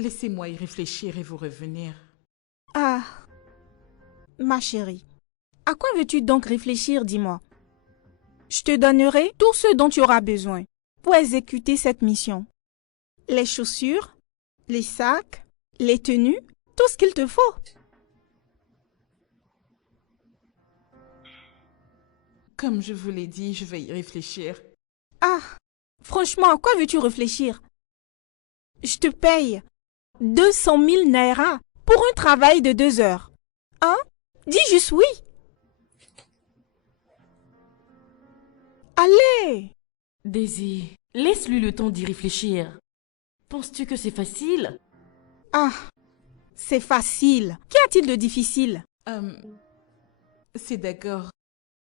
Laissez-moi y réfléchir et vous revenir. Ah, ma chérie, à quoi veux-tu donc réfléchir, dis-moi? Je te donnerai tout ce dont tu auras besoin pour exécuter cette mission. Les chaussures, les sacs, les tenues, tout ce qu'il te faut. Comme je vous l'ai dit, je vais y réfléchir. Ah, franchement, à quoi veux-tu réfléchir? Je te paye 200 000 naira pour un travail de 2 heures. Hein? Dis juste oui. Allez! Daisy, laisse-lui le temps d'y réfléchir. Penses-tu que c'est facile? Ah, c'est facile. Qu'y a-t-il de difficile? C'est d'accord.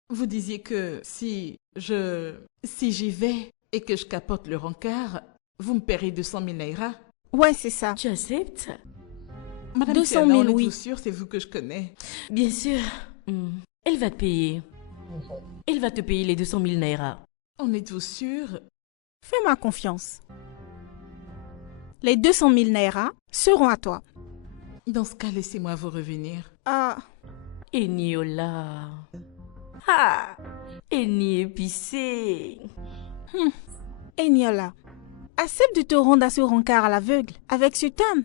Vous disiez que si j'y vais et que je capote le rencard, vous me paierez 200 000 naira. Ouais, c'est ça. Tu acceptes? Madame 200 000, Tiana, en êtes-vous oui. sûre? C'est vous que je connais. Bien sûr. Elle va te payer. Elle va te payer les 200 000 naira. En êtes-vous sûre? Fais-moi confiance. Les 200 000 naira seront à toi. Dans ce cas, laissez-moi vous revenir. Ah, Eniola. Ah! Eni épicé. Eniola, accepte de te rendre à ce rencard à l'aveugle avec cet homme.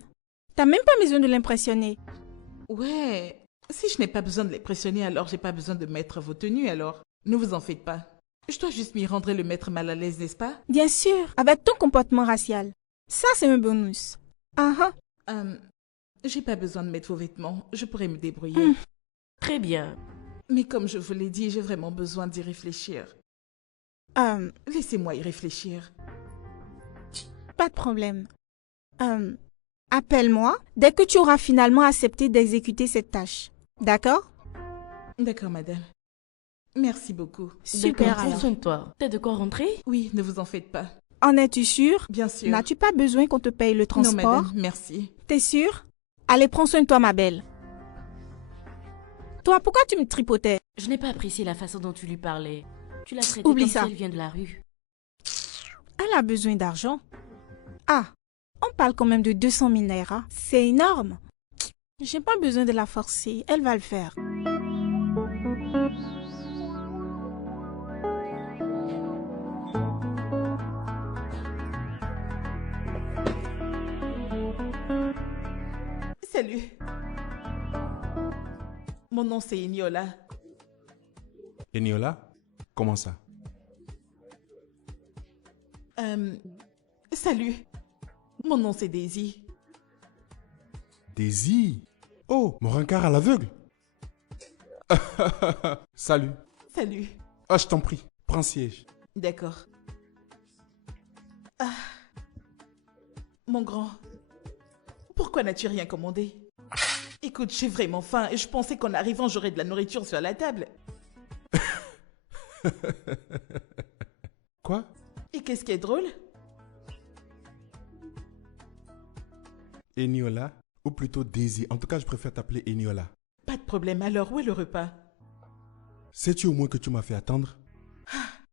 T'as même pas besoin de l'impressionner. Ouais, si je n'ai pas besoin de les pressionner, alors j'ai pas besoin de mettre vos tenues, alors. Ne vous en faites pas. Je dois juste m'y rendre et le mettre mal à l'aise, n'est-ce pas? Bien sûr, avec ton comportement racial. Ça, c'est un bonus. Ah ah. J'ai pas besoin de mettre vos vêtements, je pourrais me débrouiller. Très bien. Mais comme je vous l'ai dit, j'ai vraiment besoin d'y réfléchir. Laissez-moi y réfléchir. Pas de problème. Appelle-moi dès que tu auras finalement accepté d'exécuter cette tâche. D'accord? D'accord, madame. Merci beaucoup. Super D'accord, prends alors. soin de toi. T'as de quoi rentrer? Oui, ne vous en faites pas. En es-tu sûr? Bien sûr. N'as-tu pas besoin qu'on te paye le Non, transport? madame, merci. T'es sûre? Allez, prends soin de toi, ma belle. Toi, pourquoi tu me tripotais? Je n'ai pas apprécié la façon dont tu lui parlais. Tu l'as traitée Oublie comme ça. si elle vient de la rue. Elle a besoin d'argent. Ah, on parle quand même de 200 000 naira. C'est énorme. J'ai pas besoin de la forcer. Elle va le faire. Salut. Mon nom c'est Eniola. Eniola? Comment ça? Salut. Mon nom c'est Daisy. Daisy? Oh, mon rencard à l'aveugle? Salut. Salut. Ah, je t'en prie, prends siège. D'accord. Ah. Mon grand, pourquoi n'as-tu rien commandé? Écoute, j'ai vraiment faim et je pensais qu'en arrivant, j'aurais de la nourriture sur la table. Quoi? Et qu'est-ce qui est drôle? Eniola? Ou plutôt Daisy. En tout cas, je préfère t'appeler Eniola. Pas de problème, alors où est le repas? Sais-tu au moins que tu m'as fait attendre?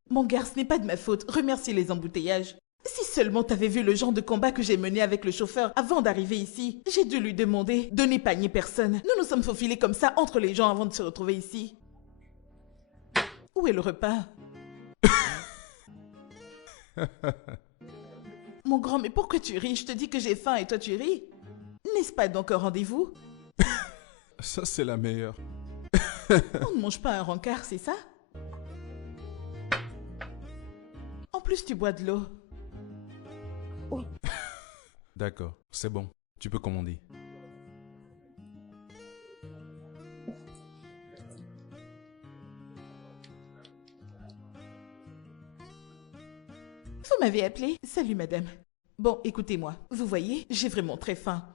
Mon gars, ce n'est pas de ma faute. Remercie les embouteillages. Si seulement t'avais vu le genre de combat que j'ai mené avec le chauffeur avant d'arriver ici. J'ai dû lui demander de n'épargner personne. Nous nous sommes faufilés comme ça entre les gens avant de se retrouver ici. Où est le repas? Mon grand, mais pourquoi tu ris? Je te dis que j'ai faim et toi tu ris? N'est-ce pas donc un rendez-vous? Ça, c'est la meilleure. On ne mange pas un rencard, c'est ça? En plus, tu bois de l'eau. D'accord, c'est bon. Tu peux commander. Vous m'avez appelé? Salut, madame. Bon, écoutez-moi. Vous voyez, j'ai vraiment très faim.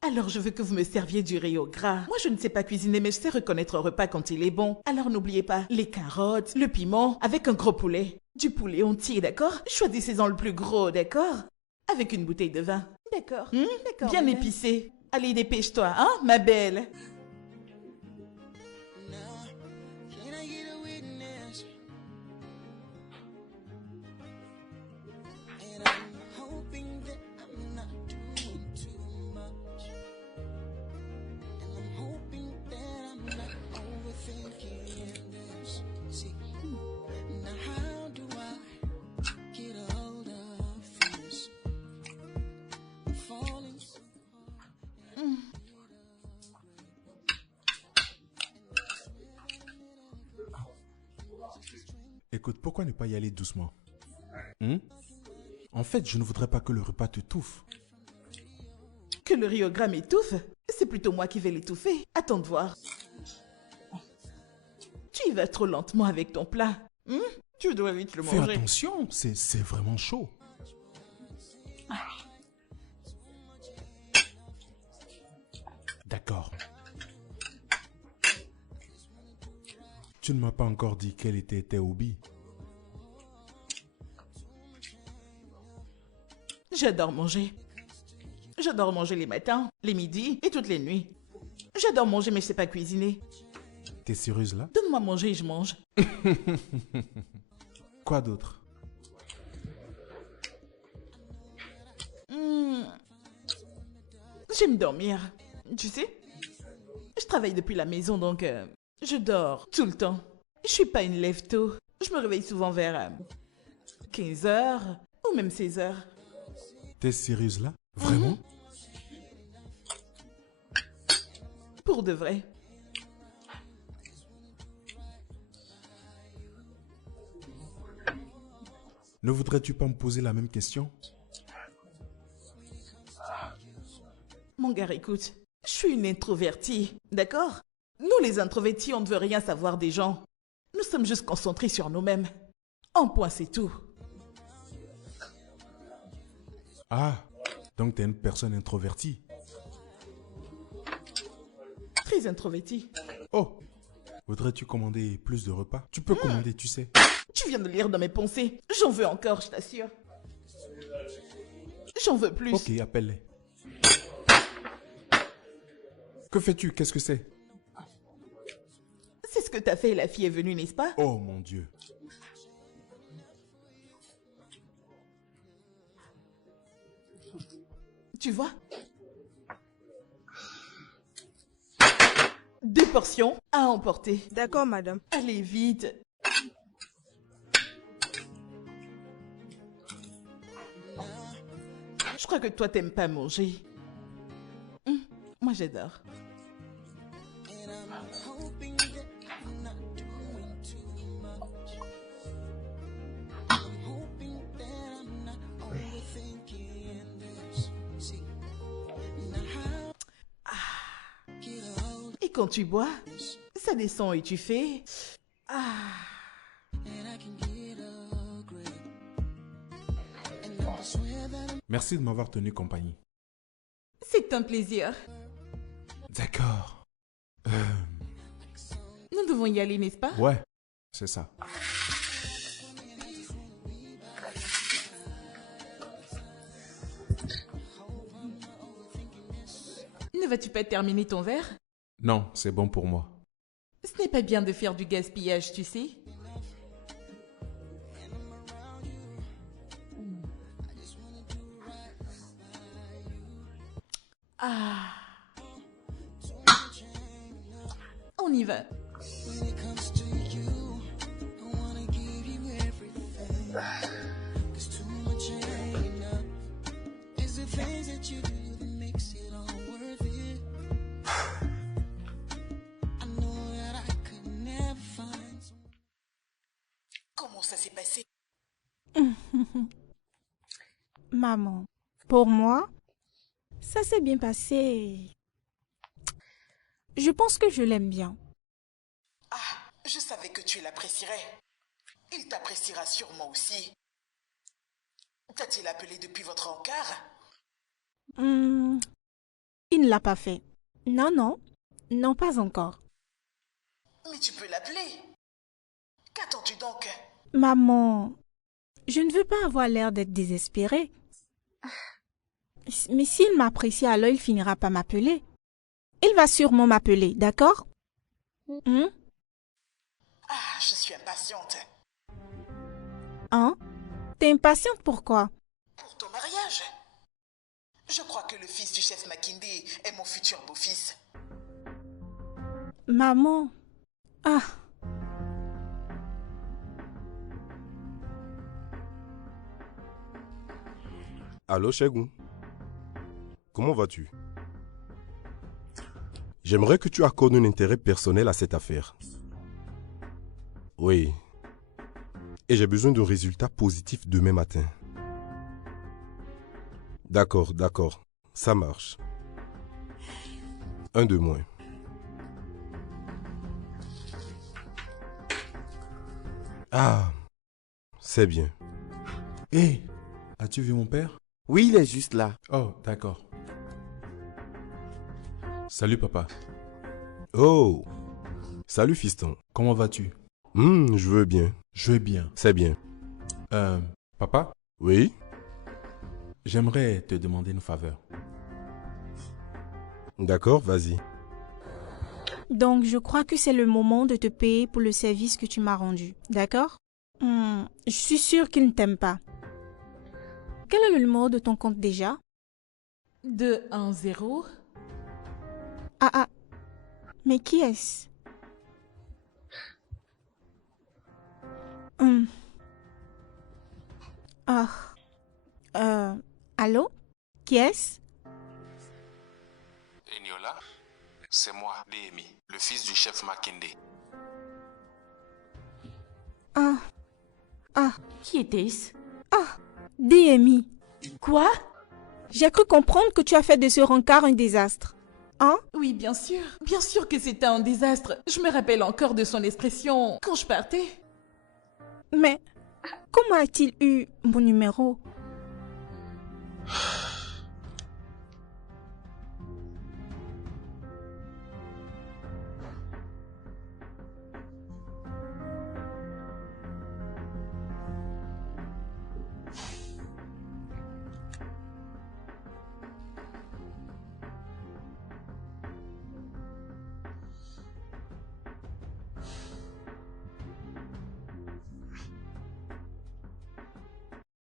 Alors, je veux que vous me serviez du riz au gras. Moi, je ne sais pas cuisiner, mais je sais reconnaître un repas quand il est bon. Alors, n'oubliez pas les carottes, le piment, avec un gros poulet. Du poulet entier, d'accord? Choisissez-en le plus gros, d'accord? Avec une bouteille de vin. D'accord. D'accord, Bien madame. épicé. Allez, dépêche-toi, hein, ma belle? Can I get a witness? And I'm hoping that I'm not doing too Écoute, pourquoi ne pas y aller doucement? En fait, je ne voudrais pas que le repas te touffe. Que le Rio Gras m'étouffe? C'est plutôt moi qui vais l'étouffer. Attends de voir. Tu y vas trop lentement avec ton plat. Tu dois vite le Fais manger. attention, c'est vraiment chaud. D'accord. Tu ne m'as pas encore dit quel était tes hobbies. J'adore manger. J'adore manger les matins, les midis et toutes les nuits. J'adore manger mais je sais pas cuisiner. T'es sérieuse là? Donne-moi à manger et je mange. Quoi d'autre? J'aime dormir. Tu sais, je travaille depuis la maison donc je dors tout le temps. Je suis pas une lève-tôt. Je me réveille souvent vers 15 heures ou même 16 heures. T'es sérieuse là? Vraiment? Pour de vrai. Ne voudrais-tu pas me poser la même question? Mon gars, écoute, je suis une introvertie, d'accord? Nous les introvertis, on ne veut rien savoir des gens. Nous sommes juste concentrés sur nous-mêmes. Un point, c'est tout. Ah, donc t'es une personne introvertie. Très introvertie. Oh, voudrais-tu commander plus de repas? Tu peux commander, tu sais. Tu viens de lire dans mes pensées. J'en veux encore, je t'assure. J'en veux plus. Ok, appelle-les. Que fais-tu? Qu'est-ce que c'est? C'est ce que t'as fait et la fille est venue, n'est-ce pas? Oh mon Dieu. Tu vois? 2 portions à emporter. D'accord, madame. Allez, vite. Je crois que toi, t'aimes pas manger. Moi, j'adore. Hoping that I'm not doing too much. I'm hoping that I'm not overthinking this. See, now how get a hold Et quand tu bois, ça descend et tu fais... and I can get a grip. And I swear that I'm Merci de m'avoir tenu compagnie. C'est un plaisir. D'accord. Nous devons y aller, n'est-ce pas? Ouais, c'est ça. Ne vas-tu pas terminer ton verre? Non, c'est bon pour moi. Ce n'est pas bien de faire du gaspillage, tu sais. On y va. when it comes to you, I wanna give you everything. 'Cause too much ain't enough. It's the things that you do that makes it all worth it. I know that I could never find someone. Comment ça s'est passé? Maman, pour moi, ça s'est bien passé. Je pense que je l'aime bien. Ah, je savais que tu l'apprécierais. Il t'appréciera sûrement aussi. T'a-t-il appelé depuis votre encart? Il ne l'a pas fait. Non, non, non, pas encore. Mais tu peux l'appeler. Qu'attends-tu donc? Maman, je ne veux pas avoir l'air d'être désespérée. Mais s'il m'apprécie, alors il finira par m'appeler. Il va sûrement m'appeler, d'accord? Ah, je suis impatiente. Hein? T'es impatiente pourquoi? Pour ton mariage. Je crois que le fils du chef Makindé est mon futur beau-fils. Maman. Ah. Allô, Shegun. Comment vas-tu? J'aimerais que tu accordes un intérêt personnel à cette affaire. Oui. et j'ai besoin de résultats positifs demain matin. D'accord, d'accord. Ça marche. Un de moins. Ah, c'est bien. Hé, as-tu vu mon père? Oui, il est juste là. Oh, d'accord. Salut papa. Oh, salut fiston. Comment vas-tu? Je veux bien. Je vais bien. C'est bien. Papa, Oui? j'aimerais te demander une faveur. D'accord, vas-y. Donc, je crois que c'est le moment de te payer pour le service que tu m'as rendu. D'accord? Je suis sûre qu'il ne t'aime pas. Quel est le numéro de ton compte déjà? 210. Ah. Mais qui est-ce? Allô? Qui est-ce? Eniola, c'est moi, DMI, le fils du chef Makinde. Qui était-ce? DMI. Quoi? J'ai cru comprendre que tu as fait de ce rencard un désastre. Hein? Oui, bien sûr. Bien sûr que c'était un désastre. Je me rappelle encore de son expression quand je partais. Mais comment a-t-il eu mon numéro?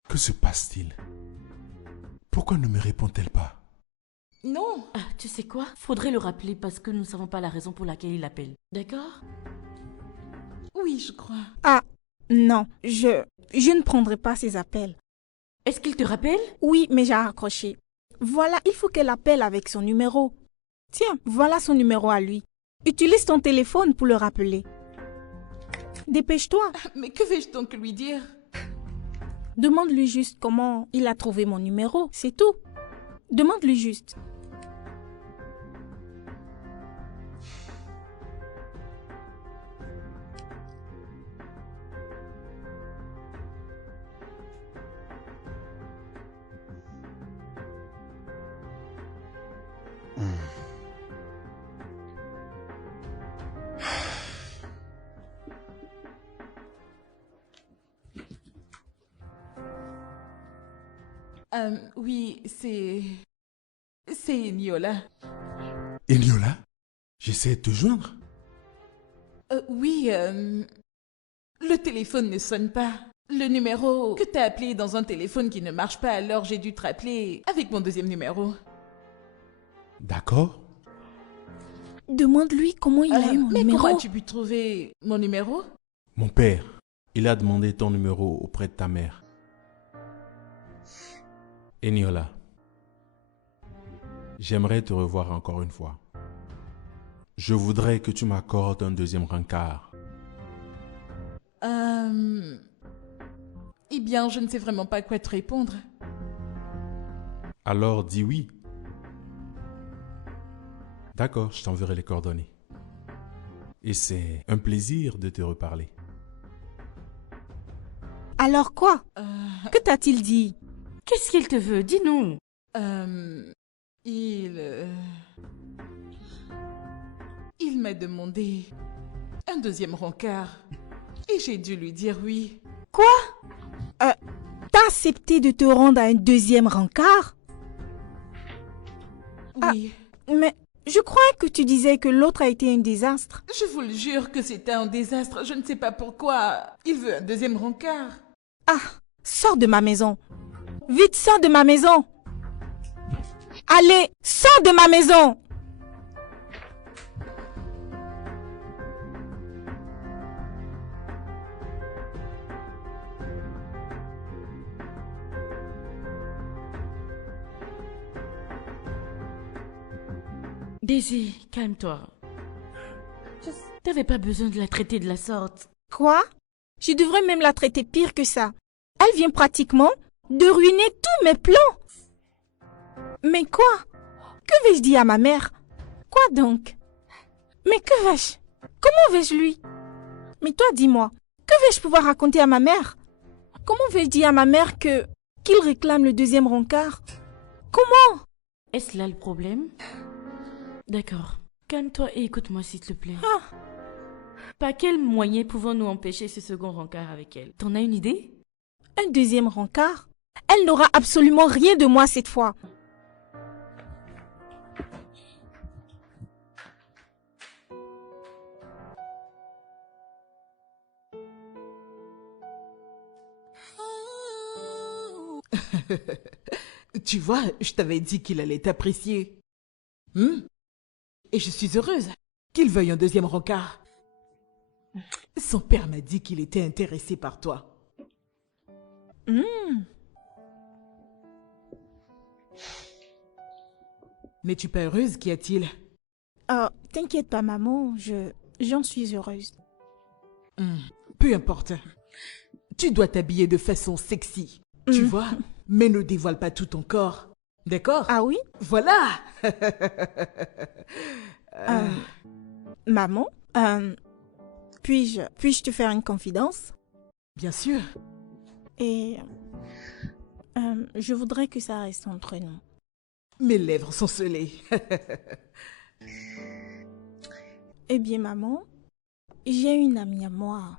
Que se passe-t-il? Pourquoi ne me répond-elle pas? Non. Ah, tu sais quoi? Faudrait le rappeler parce que nous ne savons pas la raison pour laquelle il appelle. D'accord? Oui, je crois. Ah, non, je ne prendrai pas ces appels. Est-ce qu'il te rappelle? Oui, mais j'ai raccroché. Voilà, il faut qu'elle appelle avec son numéro. Tiens, voilà son numéro à lui. Utilise ton téléphone pour le rappeler. Dépêche-toi. Mais que vais-je donc lui dire? Demande-lui juste comment il a trouvé mon numéro, c'est tout. Demande-lui juste. Oui, c'est Eniola. Eniola, j'essaie de te joindre. Oui, le téléphone ne sonne pas. Le numéro que t'as appelé dans un téléphone qui ne marche pas, alors j'ai dû te rappeler avec mon deuxième numéro. D'accord. Demande-lui comment il a eu mon mais numéro. comment as-tu pu trouver mon numéro? Mon père, il a demandé ton numéro auprès de ta mère. Eniola, j'aimerais te revoir encore une fois. Je voudrais que tu m'accordes un deuxième rencard. Eh bien, je ne sais vraiment pas quoi te répondre. Alors dis oui. D'accord, je t'enverrai les coordonnées. Et c'est un plaisir de te reparler. Alors quoi? Que t'a-t-il dit? Qu'est-ce qu'il te veut? Dis-nous. Il m'a demandé un deuxième rencard. Et j'ai dû lui dire oui. Quoi? T'as accepté de te rendre à un deuxième rencard? Oui. Mais je croyais que tu disais que l'autre a été un désastre. Je vous le jure que c'était un désastre. Je ne sais pas pourquoi. Il veut un deuxième rencard. Ah, sors de ma maison. Vite, sors de ma maison. Allez, sors de ma maison. Daisy, calme-toi. T'avais pas besoin de la traiter de la sorte. Quoi? Je devrais même la traiter pire que ça. Elle vient pratiquement de ruiner tous mes plans. Mais quoi? Que vais-je dire à ma mère? Quoi donc? Mais que vais-je? Comment vais-je lui? Mais toi, dis-moi, que vais-je pouvoir raconter à ma mère? Comment vais-je dire à ma mère qu'il réclame le deuxième rencard? Comment? Est-ce là le problème? D'accord. Calme-toi et écoute-moi s'il te plaît. Ah. Par quel moyen pouvons-nous empêcher ce second rencard avec elle? T'en as une idée? Un deuxième rencard? Elle n'aura absolument rien de moi cette fois. Tu vois, je t'avais dit qu'il allait t'apprécier. Et je suis heureuse qu'il veuille un deuxième rencard. Son père m'a dit qu'il était intéressé par toi. N'es-tu pas heureuse? Qu'y a-t-il? Oh, t'inquiète pas, maman, j'en suis heureuse. Peu importe. Tu dois t'habiller de façon sexy, tu vois? Mais ne dévoile pas tout ton corps. D'accord? Ah oui? Voilà! Maman, puis-je te faire une confidence? Bien sûr. Et je voudrais que ça reste entre nous. Mes lèvres sont scellées. Eh bien, maman, j'ai une amie à moi.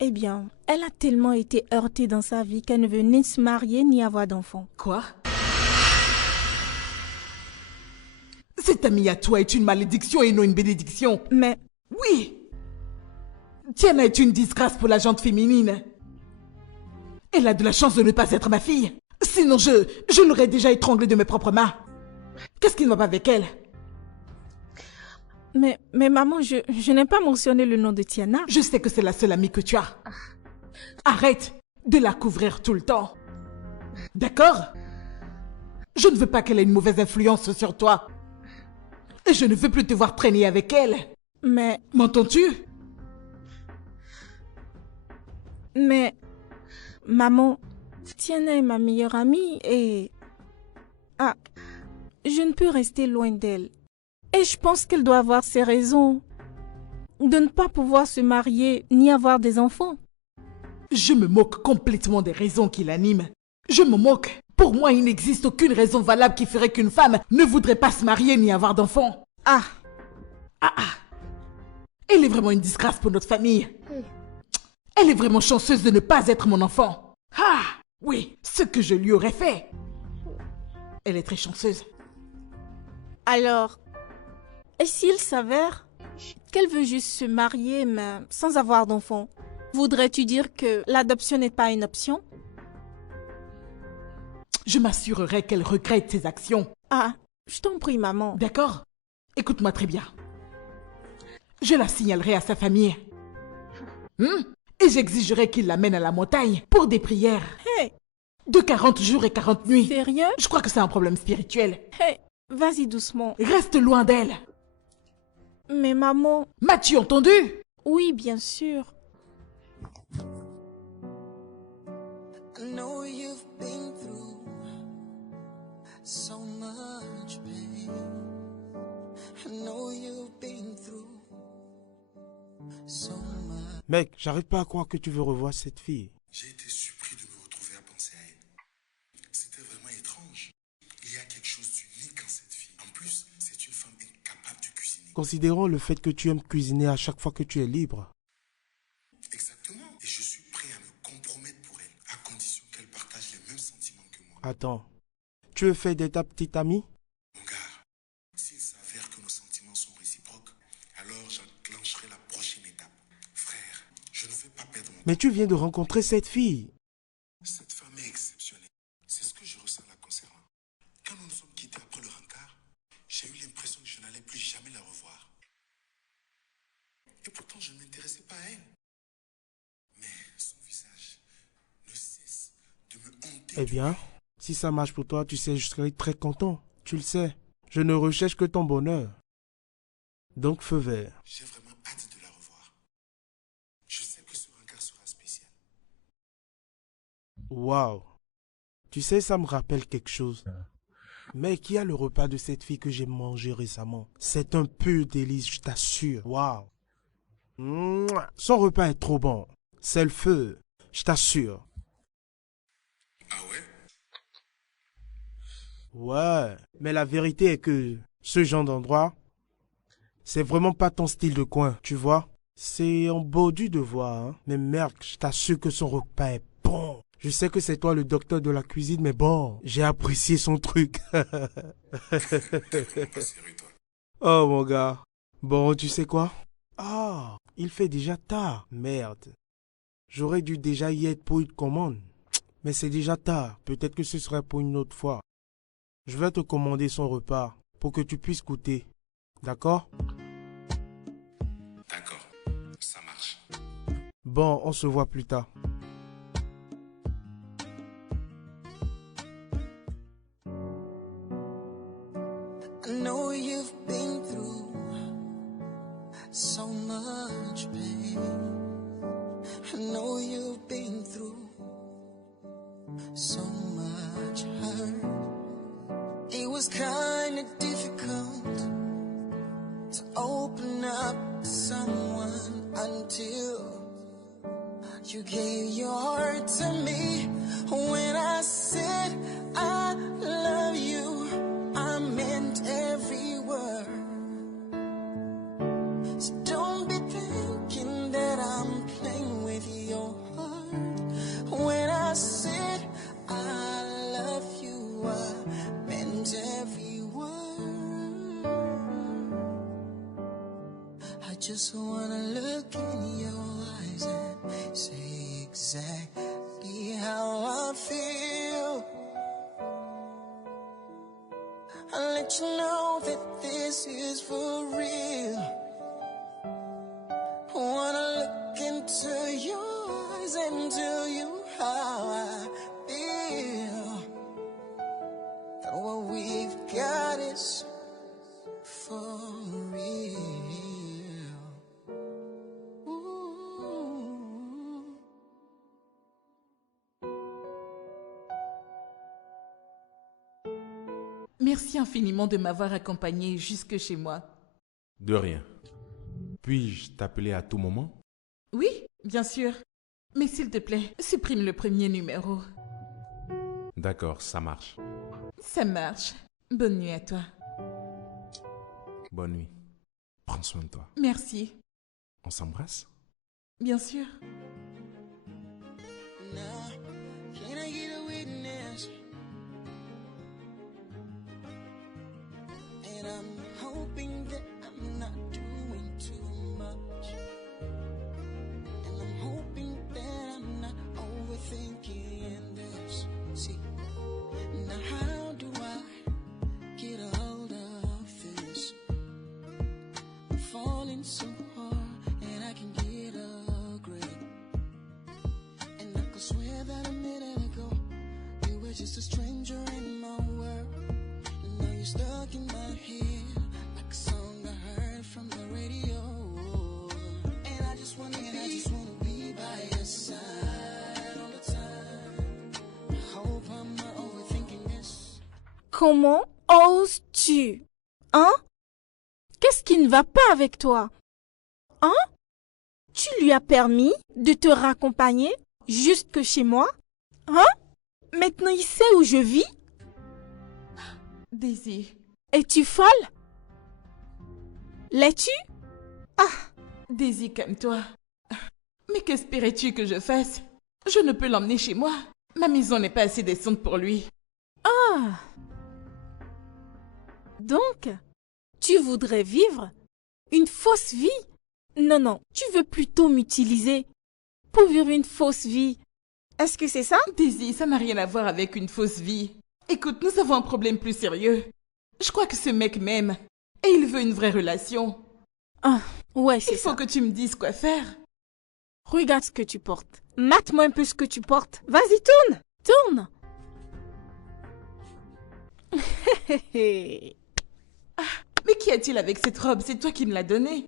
Eh bien, elle a tellement été heurtée dans sa vie qu'elle ne veut ni se marier ni avoir d'enfants. Quoi? Cette amie à toi est une malédiction et non une bénédiction. Mais, Oui! Tiana est une disgrâce pour la gente féminine. Elle a de la chance de ne pas être ma fille. Sinon, je l'aurais déjà étranglée de mes propres mains. Qu'est-ce qui ne va pas avec elle? mais maman, je n'ai pas mentionné le nom de Tiana. Je sais que c'est la seule amie que tu as. Arrête de la couvrir tout le temps. D'accord? Je ne veux pas qu'elle ait une mauvaise influence sur toi. Et je ne veux plus te voir traîner avec elle. Mais, M'entends-tu? maman, Tiana est ma meilleure amie et... Ah, je ne peux rester loin d'elle. Et je pense qu'elle doit avoir ses raisons de ne pas pouvoir se marier ni avoir des enfants. Je me moque complètement des raisons qui l'animent. Je me moque. Pour moi, il n'existe aucune raison valable qui ferait qu'une femme ne voudrait pas se marier ni avoir d'enfants. Ah, Elle est vraiment une disgrâce pour notre famille. Elle est vraiment chanceuse de ne pas être mon enfant. Ah, oui, ce que je lui aurais fait. Elle est très chanceuse. alors... Et s'il s'avère qu'elle veut juste se marier mais sans avoir d'enfants, voudrais-tu dire que l'adoption n'est pas une option? Je m'assurerai qu'elle regrette ses actions. Ah, je t'en prie, maman. D'accord? Écoute-moi très bien. Je la signalerai à sa famille. Et j'exigerai qu'il l'amène à la montagne pour des prières. Hey, De 40 jours et 40 nuits. sérieux? Je crois que c'est un problème spirituel. Hey, vas-y doucement. Reste loin d'elle. Mais maman... M'as-tu entendu? Oui, bien sûr. I know you've been through so much pain. I know you've been through so much. Mec, j'arrive pas à croire que tu veux revoir cette fille. J'ai été surpris de me retrouver à penser à elle. C'était vraiment étrange. Il y a quelque chose d'unique en cette fille. En plus, c'est une femme incapable de cuisiner. Considérant le fait que tu aimes cuisiner à chaque fois que tu es libre. Exactement. Et je suis prêt à me compromettre pour elle, à condition qu'elle partage les mêmes sentiments que moi. Attends, tu veux faire de ta petite amie? Mon gars, s'il s'avère que nos sentiments sont réciproques, alors j'enclencherai la prochaine étape. Frère, je ne veux pas perdre mon temps. Mais tu viens de rencontrer cette fille. Cette femme est exceptionnelle. C'est ce que je ressens la concernant. Quand nous nous sommes quittés après le rencard, j'ai eu l'impression que je n'allais plus jamais la revoir. Et pourtant, je ne m'intéressais pas à elle. Mais son visage ne cesse de me hanter. Eh bien, si ça marche pour toi, tu sais, je serai très content. Tu le sais, je ne recherche que ton bonheur. Donc, feu vert. J'ai vraiment hâte de la revoir. Je sais que ce rencard Waouh. Tu sais, ça me rappelle quelque chose. Mec, il y a le repas de cette fille que j'ai mangé récemment. C'est un pur délice, je t'assure. Waouh. Mouah. Son repas est trop bon. C'est le feu, je t'assure. Ah ouais? Ouais, mais la vérité est que ce genre d'endroit, c'est vraiment pas ton style de coin, tu vois. C'est en bordure de voie, hein. Mais merde, je t'assure que son repas est bon. Je sais que c'est toi le docteur de la cuisine, mais bon, j'ai apprécié son truc. Pas sérieux, toi. Oh mon gars. Bon, tu sais quoi? Ah, il fait déjà tard. Merde. J'aurais dû déjà y être pour une commande. Mais c'est déjà tard. Peut-être que ce serait pour une autre fois. Je vais te commander son repas pour que tu puisses goûter. D'accord? D'accord, ça marche. Bon, on se voit plus tard. I know you've been through so much pain. I know you've been through so much hurt. It was kind of difficult to open up to someone until you gave your heart to me. When I said I love you, I meant every word. So don't be thinking that I'm playing with your heart. When I said I love you, I meant every word. I just wanna look in your eyes and say exactly how I feel. I'll let you know that this is for real. Wanna look into your eyes and tell you how I feel. That what we've got is for real. Ooh. Merci infiniment de m'avoir accompagné jusque chez moi. De rien. Puis-je t'appeler à tout moment? Oui, bien sûr. Mais s'il te plaît, supprime le premier numéro. D'accord, ça marche. Ça marche. Bonne nuit à toi. Bonne nuit. Prends soin de toi. Merci. On s'embrasse? Bien sûr. Now, can I get a witness? And I'm hoping that I'm not doing too much. And I'm hoping that I'm not overthinking this. See, now how do I get a hold of this? I'm falling so hard and I can get a grip. And I could swear that a minute ago you were just a stranger in my world. And now you're stuck in my head like a song I heard from the radio. And I just wanna be by your side all the time. I hope I'm not overthinking this. Comment oses-tu? Hein? Qu'est-ce qui ne va pas avec toi? Hein? Tu lui as permis de te raccompagner jusque chez moi? Hein? Maintenant il sait où je vis? Daisy. Es-tu folle? L'es-tu? Daisy, calme-toi. Mais qu'espérais-tu que je fasse? Je ne peux l'emmener chez moi. Ma maison n'est pas assez décente pour lui. Ah! Donc, tu voudrais vivre une fausse vie? Non, non, tu veux plutôt m'utiliser pour vivre une fausse vie. Est-ce que c'est ça? Daisy, ça n'a rien à voir avec une fausse vie. Écoute, nous avons un problème plus sérieux. Je crois que ce mec m'aime. Et il veut une vraie relation. Ah, ouais, c'est Il faut ça. que tu me dises quoi faire. Regarde ce que tu portes. Mate-moi un peu ce que tu portes. Vas-y, tourne! Tourne! Mais qu'y a-t-il avec cette robe? C'est toi qui me l'as donnée.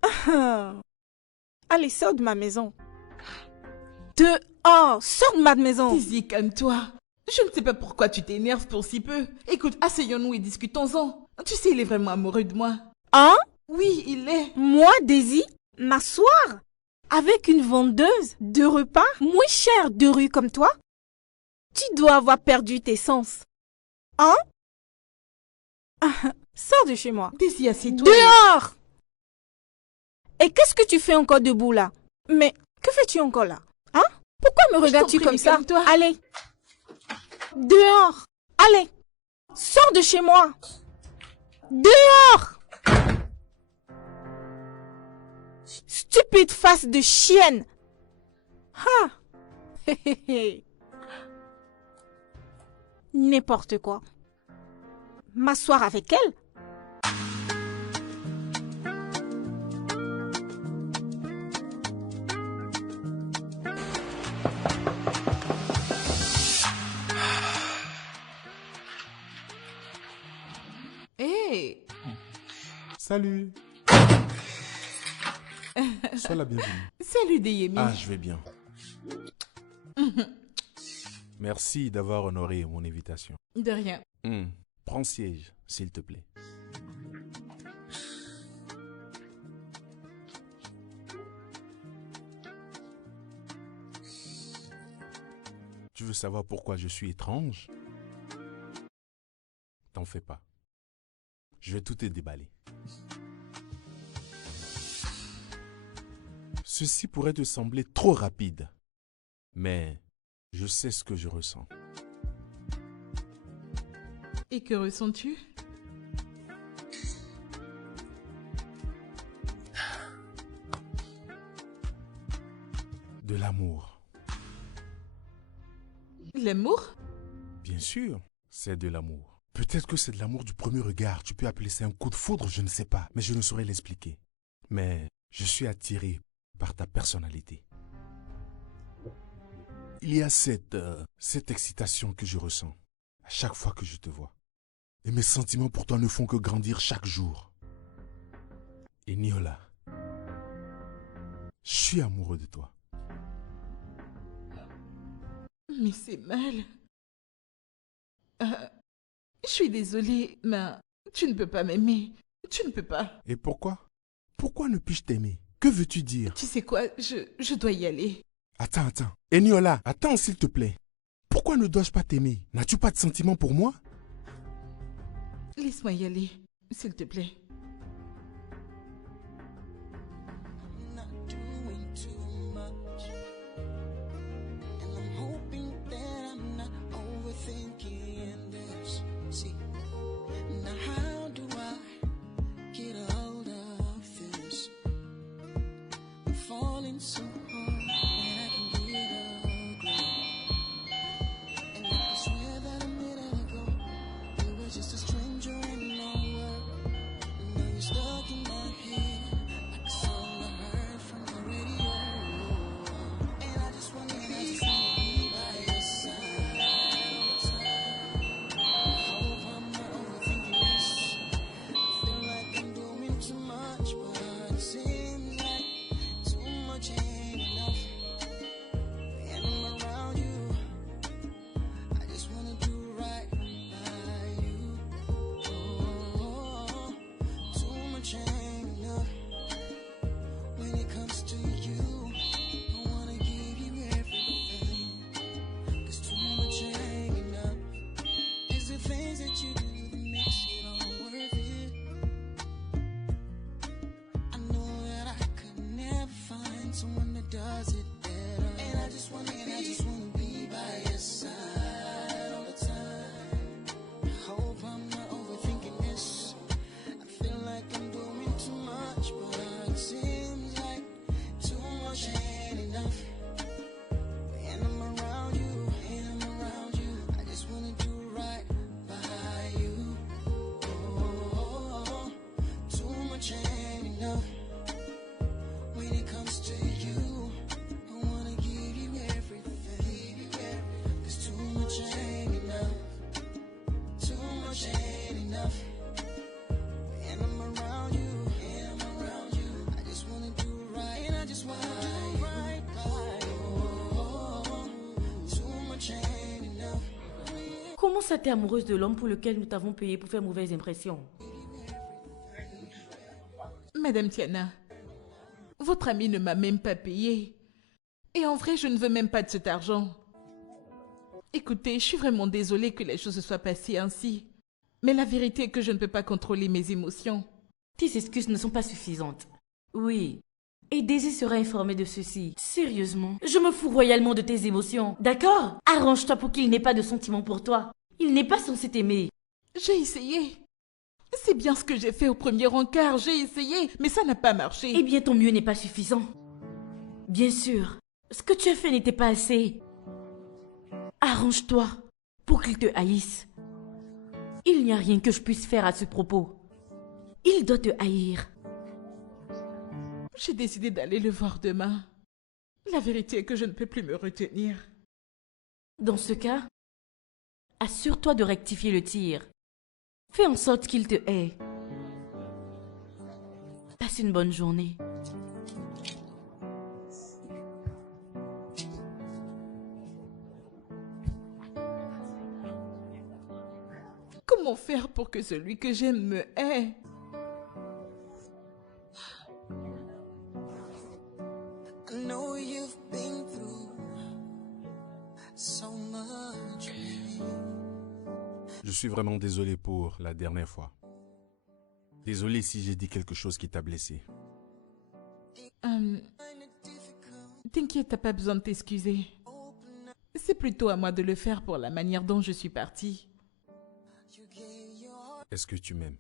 Allez, sors de ma maison. Dehors! Sors de ma maison! Daisy, calme-toi. Je ne sais pas pourquoi tu t'énerves pour si peu. Écoute, asseyons-nous et discutons-en. Tu sais, il est vraiment amoureux de moi. Hein? Oui, il est. Moi, Daisy? M'asseoir? Avec une vendeuse de repas moins chère de rue comme toi? Tu dois avoir perdu tes sens. Hein? Sors de chez moi. Daisy, assieds-toi. Dehors! Et qu'est-ce que tu fais encore debout là? Mais que fais-tu encore là? Hein? Pourquoi me regardes-tu comme ça? Calme-toi. Allez! Dehors! Allez! Sors de chez moi! Dehors! Stupide face de chienne! Ah! N'importe quoi. M'asseoir avec elle? Hé! Salut. Sois la bienvenue. Salut, Deyemi. Ah, je vais bien. Merci d'avoir honoré mon invitation. De rien. Prends siège, s'il te plaît. Tu veux savoir pourquoi je suis étrange? T'en fais pas. Je vais tout te déballer. Ceci pourrait te sembler trop rapide, mais je sais ce que je ressens. Et que ressens-tu? De l'amour. L'amour? Bien sûr, c'est de l'amour. Peut-être que c'est de l'amour du premier regard. Tu peux appeler ça un coup de foudre, je ne sais pas. Mais je ne saurais l'expliquer. Mais je suis attiré par ta personnalité. Il y a cette excitation que je ressens à chaque fois que je te vois. Et mes sentiments pour toi ne font que grandir chaque jour. Et Niola, je suis amoureux de toi. Mais c'est mal. Je suis désolée, mais tu ne peux pas m'aimer. Tu ne peux pas. Et pourquoi? Pourquoi ne puis-je t'aimer? Que veux-tu dire? Tu sais quoi, je dois y aller. Attends. Eniola, attends s'il te plaît. Pourquoi ne dois-je pas t'aimer? N'as-tu pas de sentiments pour moi? Laisse-moi y aller, s'il te plaît. Not doing too much, and I'm hoping that I'm not overthinking this. See, now how do I get a hold of this? I'm falling so hard that I can get ugly, and I can swear that a minute ago you were just a stranger in my world. Now you're stuck in my head like a song I heard from the radio. And I just wanna be by your side all the time. Hope I'm not overthinking this. I feel like I'm doing too much, but it seems like too much ain't enough. And I'm around you, I just wanna do right by you. Oh, too much ain't enough. When it comes to you, I wanna give you everything. 'Cause too much ain't enough. It's the things that you do that makes it all worth it. I know that I could never find someone that does it better. And I just wanna be by your side all the time. I hope I'm not overthinking this. I feel like I'm doing too much, but it seems like too much ain't enough. And I'm around you, I just wanna do right by you. Oh, too much ain't enough. When it comes to you, I wanna give you everything. 'Cause too much ain't enough. Too much ain't enough. And I'm around you, I just wanna do right, and I just wanna do right by you. ça, t'es amoureuse de l'homme pour lequel nous t'avons payé pour faire mauvaise impression? Madame Tiana, votre ami ne m'a même pas payé. Et en vrai, je ne veux même pas de cet argent. Écoutez, je suis vraiment désolée que les choses se soient passées ainsi. Mais la vérité est que je ne peux pas contrôler mes émotions. Tes excuses ne sont pas suffisantes. Oui. Et Daisy sera informée de ceci. Sérieusement, je me fous royalement de tes émotions. D'accord? Arrange-toi pour qu'il n'ait pas de sentiments pour toi. Il n'est pas censé t'aimer. J'ai essayé. C'est bien ce que j'ai fait au premier encart. J'ai essayé, mais ça n'a pas marché. Eh bien, ton mieux n'est pas suffisant. Bien sûr, ce que tu as fait n'était pas assez. Arrange-toi pour qu'il te haïsse. Il n'y a rien que je puisse faire à ce propos. Il doit te haïr. J'ai décidé d'aller le voir demain. La vérité est que je ne peux plus me retenir. Dans ce cas, assure-toi de rectifier le tir. Fais en sorte qu'il te hait. Passe une bonne journée. Comment faire pour que celui que j'aime me hait? I know you've been through so much. Je suis vraiment désolé pour la dernière fois. Désolé si j'ai dit quelque chose qui t'a blessé. T'inquiète, t'as pas besoin de t'excuser. C'est plutôt à moi de le faire pour la manière dont je suis partie. Est-ce que tu m'aimes?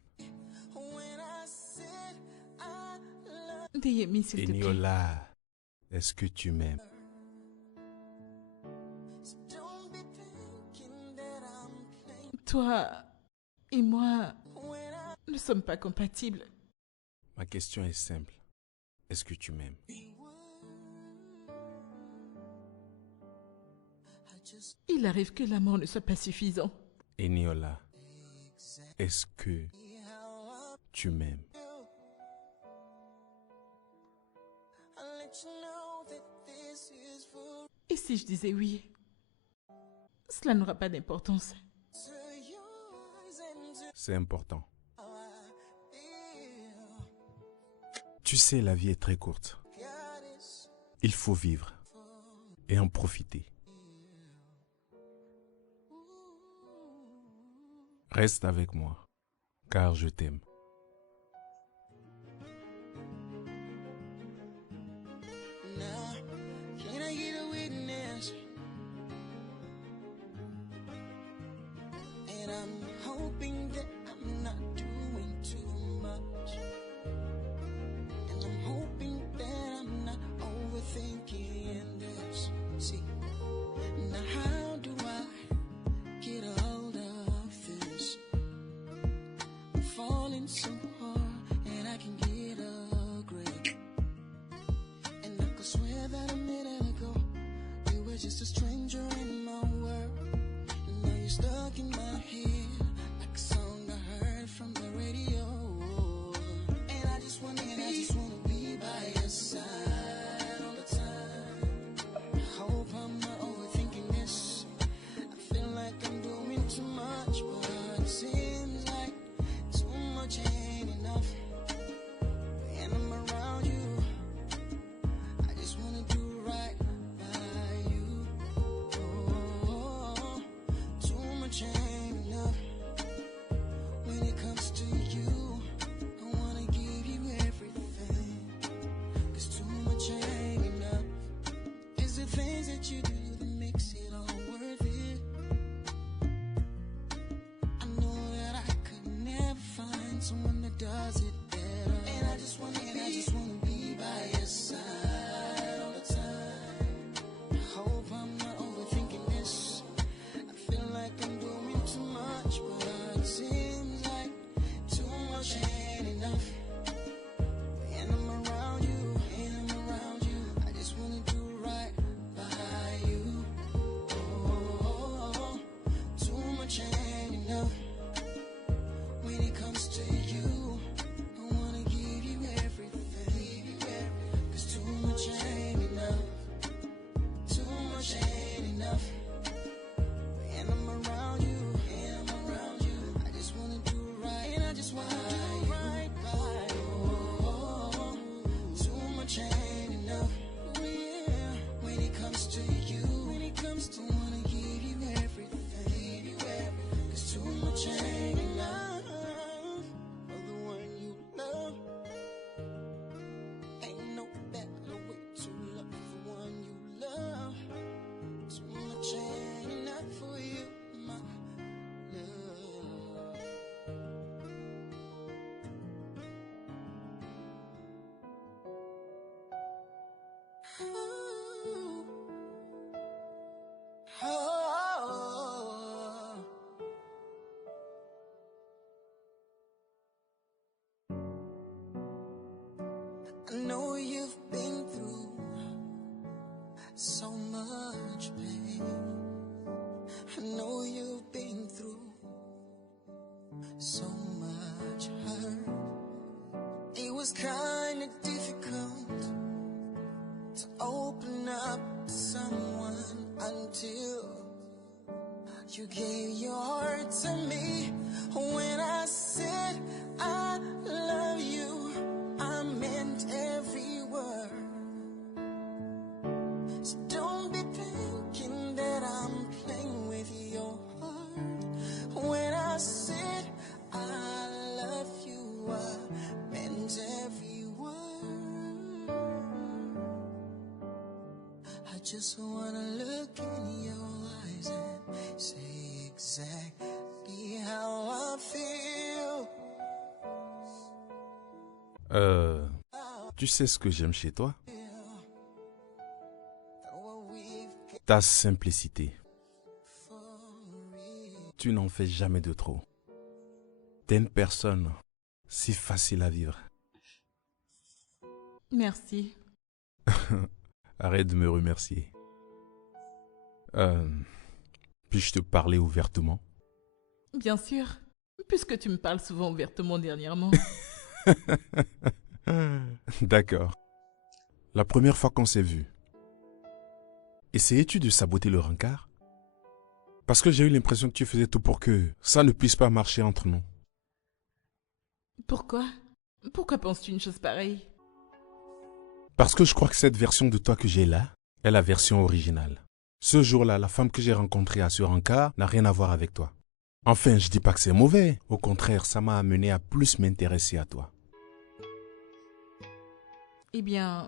Deyemi, s'il te plaît. Eniola, est-ce que tu m'aimes? Toi et moi ne sommes pas compatibles. Ma question est simple. Est-ce que tu m'aimes? Il arrive que l'amour ne soit pas suffisant. Eniola, est-ce que tu m'aimes? Et si je disais oui? Cela n'aura pas d'importance. C'est important. Tu sais, la vie est très courte. Il faut vivre et en profiter. Reste avec moi, car je t'aime. Now, can I get a witness? And I'm hoping that I'm not doing too much. And I'm hoping that I'm not overthinking this. See, now how do I get a hold of this? I'm falling so hard and I can get a grip. And I could swear that a minute ago you were just a stranger in my world. And now you're stuck in my head like a song I heard from the radio. And I just wanna be by your side all the time. I hope I'm not overthinking this. I feel like I'm doing too much, but it seems like too much ain't enough. And I'm around you. I just wanna do right by you. Oh, too much ain't enough. When it comes to you, I wanna give you everything. 'Cause too much ain't enough. It's the things that you do that makes it all worth it. I know that I could never find someone that does it better. And I just wanna be by your side all the time. I hope I'm not overthinking this. I feel like I'm doing too much, but it seems like too much ain't enough. And I'm around you, I just wanna do right by you. Oh, too much ain't enough. When it comes to you, I wanna give you everything. I know you've been through so much pain. I know you've been through so much hurt. It was kind of difficult to open up to someone until you gave your heart to me. When I said I love you, I meant every word. So don't be thinking that I'm playing with your heart. When I said I love you, I meant every word. I just wanna look in your eyes and say exactly how I feel. Tu sais ce que j'aime chez toi? Ta simplicité. Tu n'en fais jamais de trop. T'es une personne si facile à vivre. Merci. Arrête de me remercier. Puis-je te parler ouvertement? Bien sûr, puisque tu me parles souvent ouvertement dernièrement. D'accord. La première fois qu'on s'est vu, essayais-tu de saboter le rencard? Parce que j'ai eu l'impression que tu faisais tout pour que ça ne puisse pas marcher entre nous. Pourquoi? Pourquoi penses-tu une chose pareille? Parce que je crois que cette version de toi que j'ai là est la version originale. Ce jour-là, la femme que j'ai rencontrée à ce rencard n'a rien à voir avec toi. Enfin, je dis pas que c'est mauvais. Au contraire, ça m'a amené à plus m'intéresser à toi. Eh bien,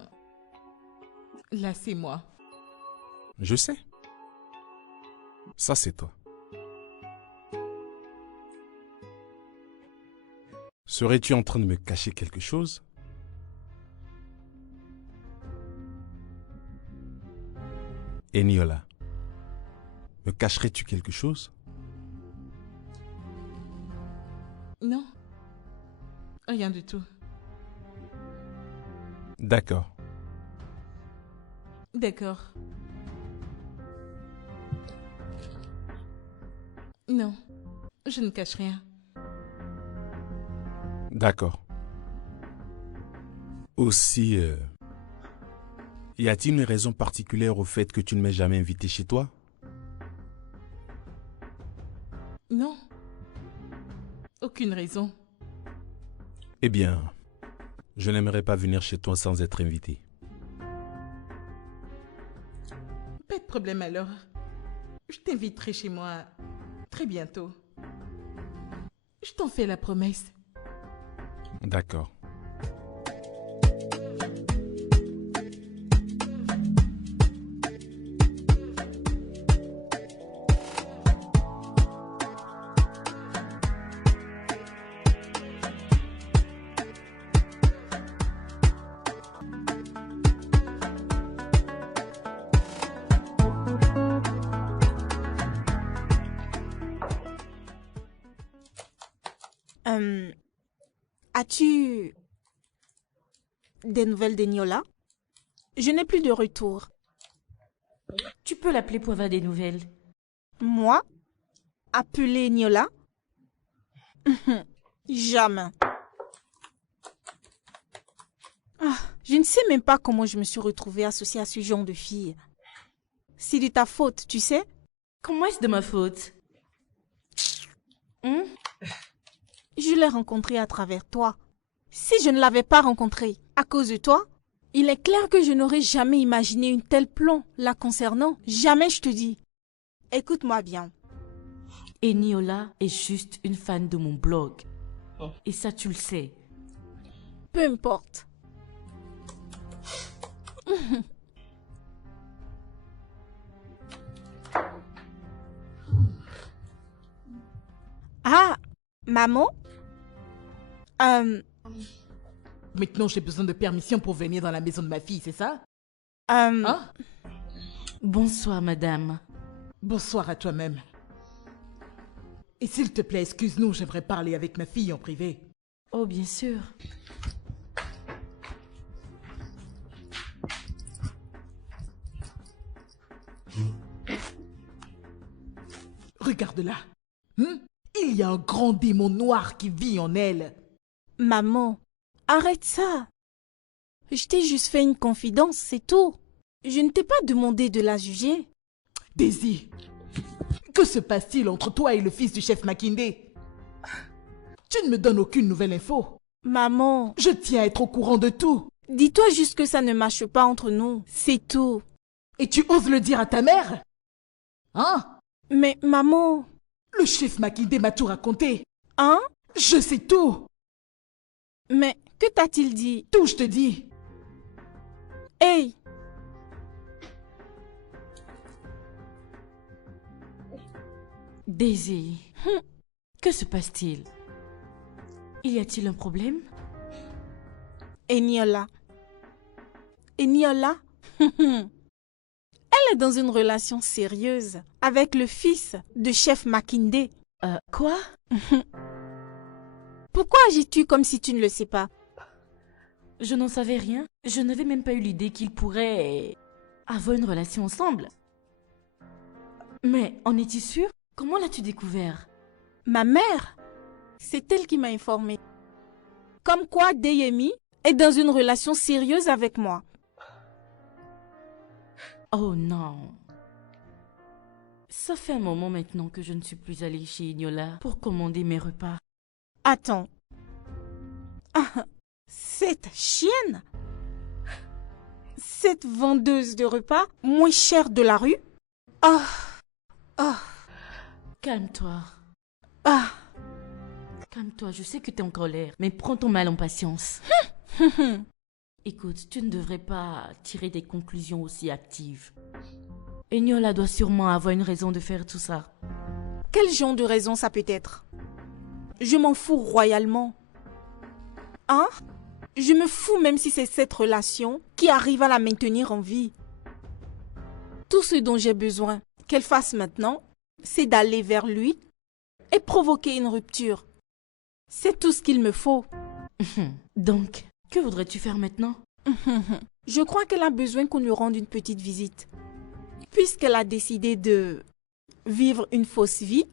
là c'est moi. Je sais. Ça, c'est toi. Serais-tu en train de me cacher quelque chose? Eniola, me cacherais-tu quelque chose? Non, rien du tout. D'accord. D'accord. Non, je ne cache rien. D'accord. Aussi, y a-t-il une raison particulière au fait que tu ne m'aies jamais invité chez toi? Non, aucune raison. Eh bien, je n'aimerais pas venir chez toi sans être invité. Pas de problème alors. Je t'inviterai chez moi très bientôt. Je t'en fais la promesse. D'accord. As-tu des nouvelles d'Eniola? Je n'ai plus de retour. Tu peux l'appeler pour avoir des nouvelles. Moi? Appeler Eniola? Jamais. Je ne sais même pas comment je me suis retrouvée associée à ce genre de fille. C'est de ta faute, tu sais? Comment est-ce de ma faute? Je l'ai rencontrée à travers toi. Si je ne l'avais pas rencontrée à cause de toi, il est clair que je n'aurais jamais imaginé une telle plomb la concernant. Jamais, je te dis. Écoute-moi bien. Eniola est juste une fan de mon blog. Et ça, tu le sais. Peu importe. Ah, maman? Maintenant, j'ai besoin de permission pour venir dans la maison de ma fille, c'est ça? Hein? Bonsoir, madame. Bonsoir à toi-même. Et s'il te plaît, excuse-nous, j'aimerais parler avec ma fille en privé. Oh, bien sûr. Regarde-la. Il y a un grand démon noir qui vit en elle. Maman, arrête ça. Je t'ai juste fait une confidence, c'est tout. Je ne t'ai pas demandé de la juger. Daisy, que se passe-t-il entre toi et le fils du chef Makinde? Tu ne me donnes aucune nouvelle info. Maman, Je tiens à être au courant de tout. dis-toi juste que ça ne marche pas entre nous, c'est tout. Et tu oses le dire à ta mère? Hein? Mais maman, Le chef Makinde m'a tout raconté. hein? Je sais tout. Mais que t'a-t-il dit? Tout, je te dis. Hey! Daisy, que se passe-t-il? Y a-t-il un problème? Eniola. Eniola? Elle est dans une relation sérieuse avec le fils de chef Makinde. Quoi? Pourquoi agis-tu comme si tu ne le sais pas? Je n'en savais rien. Je n'avais même pas eu l'idée qu'ils pourraient avoir une relation ensemble. Mais en es-tu sûr? Comment l'as-tu découvert? Ma mère, c'est elle qui m'a informée. Comme quoi Deyemi est dans une relation sérieuse avec moi. Oh non. Ça fait un moment maintenant que je ne suis plus allée chez Ignola pour commander mes repas. Attends. Ah, cette chienne? Cette vendeuse de repas moins chère de la rue? Ah, ah, Calme-toi. ah. Calme-toi, je sais que tu es en colère, mais prends ton mal en patience. Écoute, tu ne devrais pas tirer des conclusions aussi actives. Ignola doit sûrement avoir une raison de faire tout ça. Quel genre de raison ça peut être? Je m'en fous royalement. Hein? Je me fous même si c'est cette relation qui arrive à la maintenir en vie. Tout ce dont j'ai besoin qu'elle fasse maintenant, c'est d'aller vers lui et provoquer une rupture. C'est tout ce qu'il me faut. Donc, que voudrais-tu faire maintenant? Je crois qu'elle a besoin qu'on lui rende une petite visite. Puisqu'elle a décidé de vivre une fausse vie,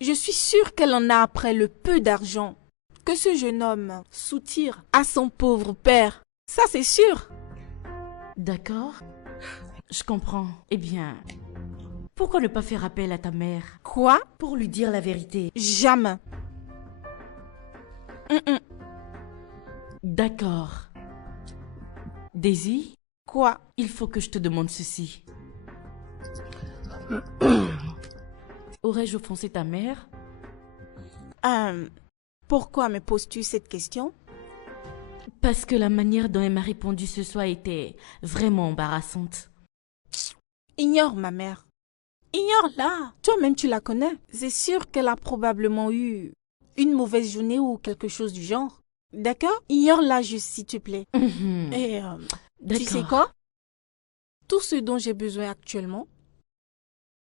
je suis sûre qu'elle en a après le peu d'argent que ce jeune homme soutire à son pauvre père. Ça, c'est sûr. D'accord, je comprends. Eh bien, pourquoi ne pas faire appel à ta mère Quoi? pour lui dire la vérité? Jamais. D'accord. Daisy, Quoi? il faut que je te demande ceci. Aurais-je offensé ta mère? Pourquoi me poses-tu cette question? Parce que la manière dont elle m'a répondu ce soir était vraiment embarrassante. Ignore ma mère. Ignore-la. Toi-même, tu la connais. C'est sûr qu'elle a probablement eu une mauvaise journée ou quelque chose du genre. D'accord? Ignore-la juste, s'il te plaît. Et tu sais D'accord. quoi? Tout ce dont j'ai besoin actuellement,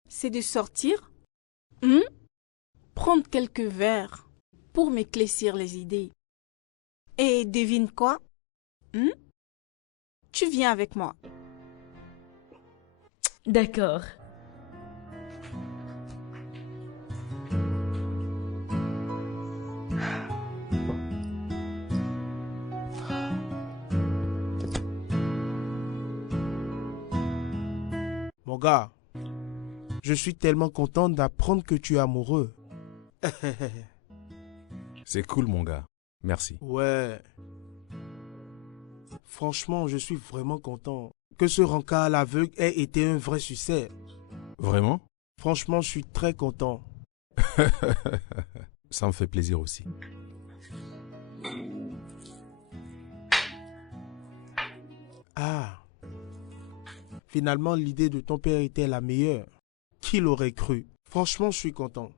c'est de sortir, prendre quelques verres pour m'éclaircir les idées. Et devine quoi? Tu viens avec moi. D'accord. Mon gars, je suis tellement content d'apprendre que tu es amoureux. C'est cool, mon gars. Merci. Ouais. Franchement, je suis vraiment content que ce rencard à l'aveugle ait été un vrai succès. Vraiment? Franchement, je suis très content. Ça me fait plaisir aussi. Ah. Finalement, l'idée de ton père était la meilleure. Qui l'aurait cru? Franchement, je suis content.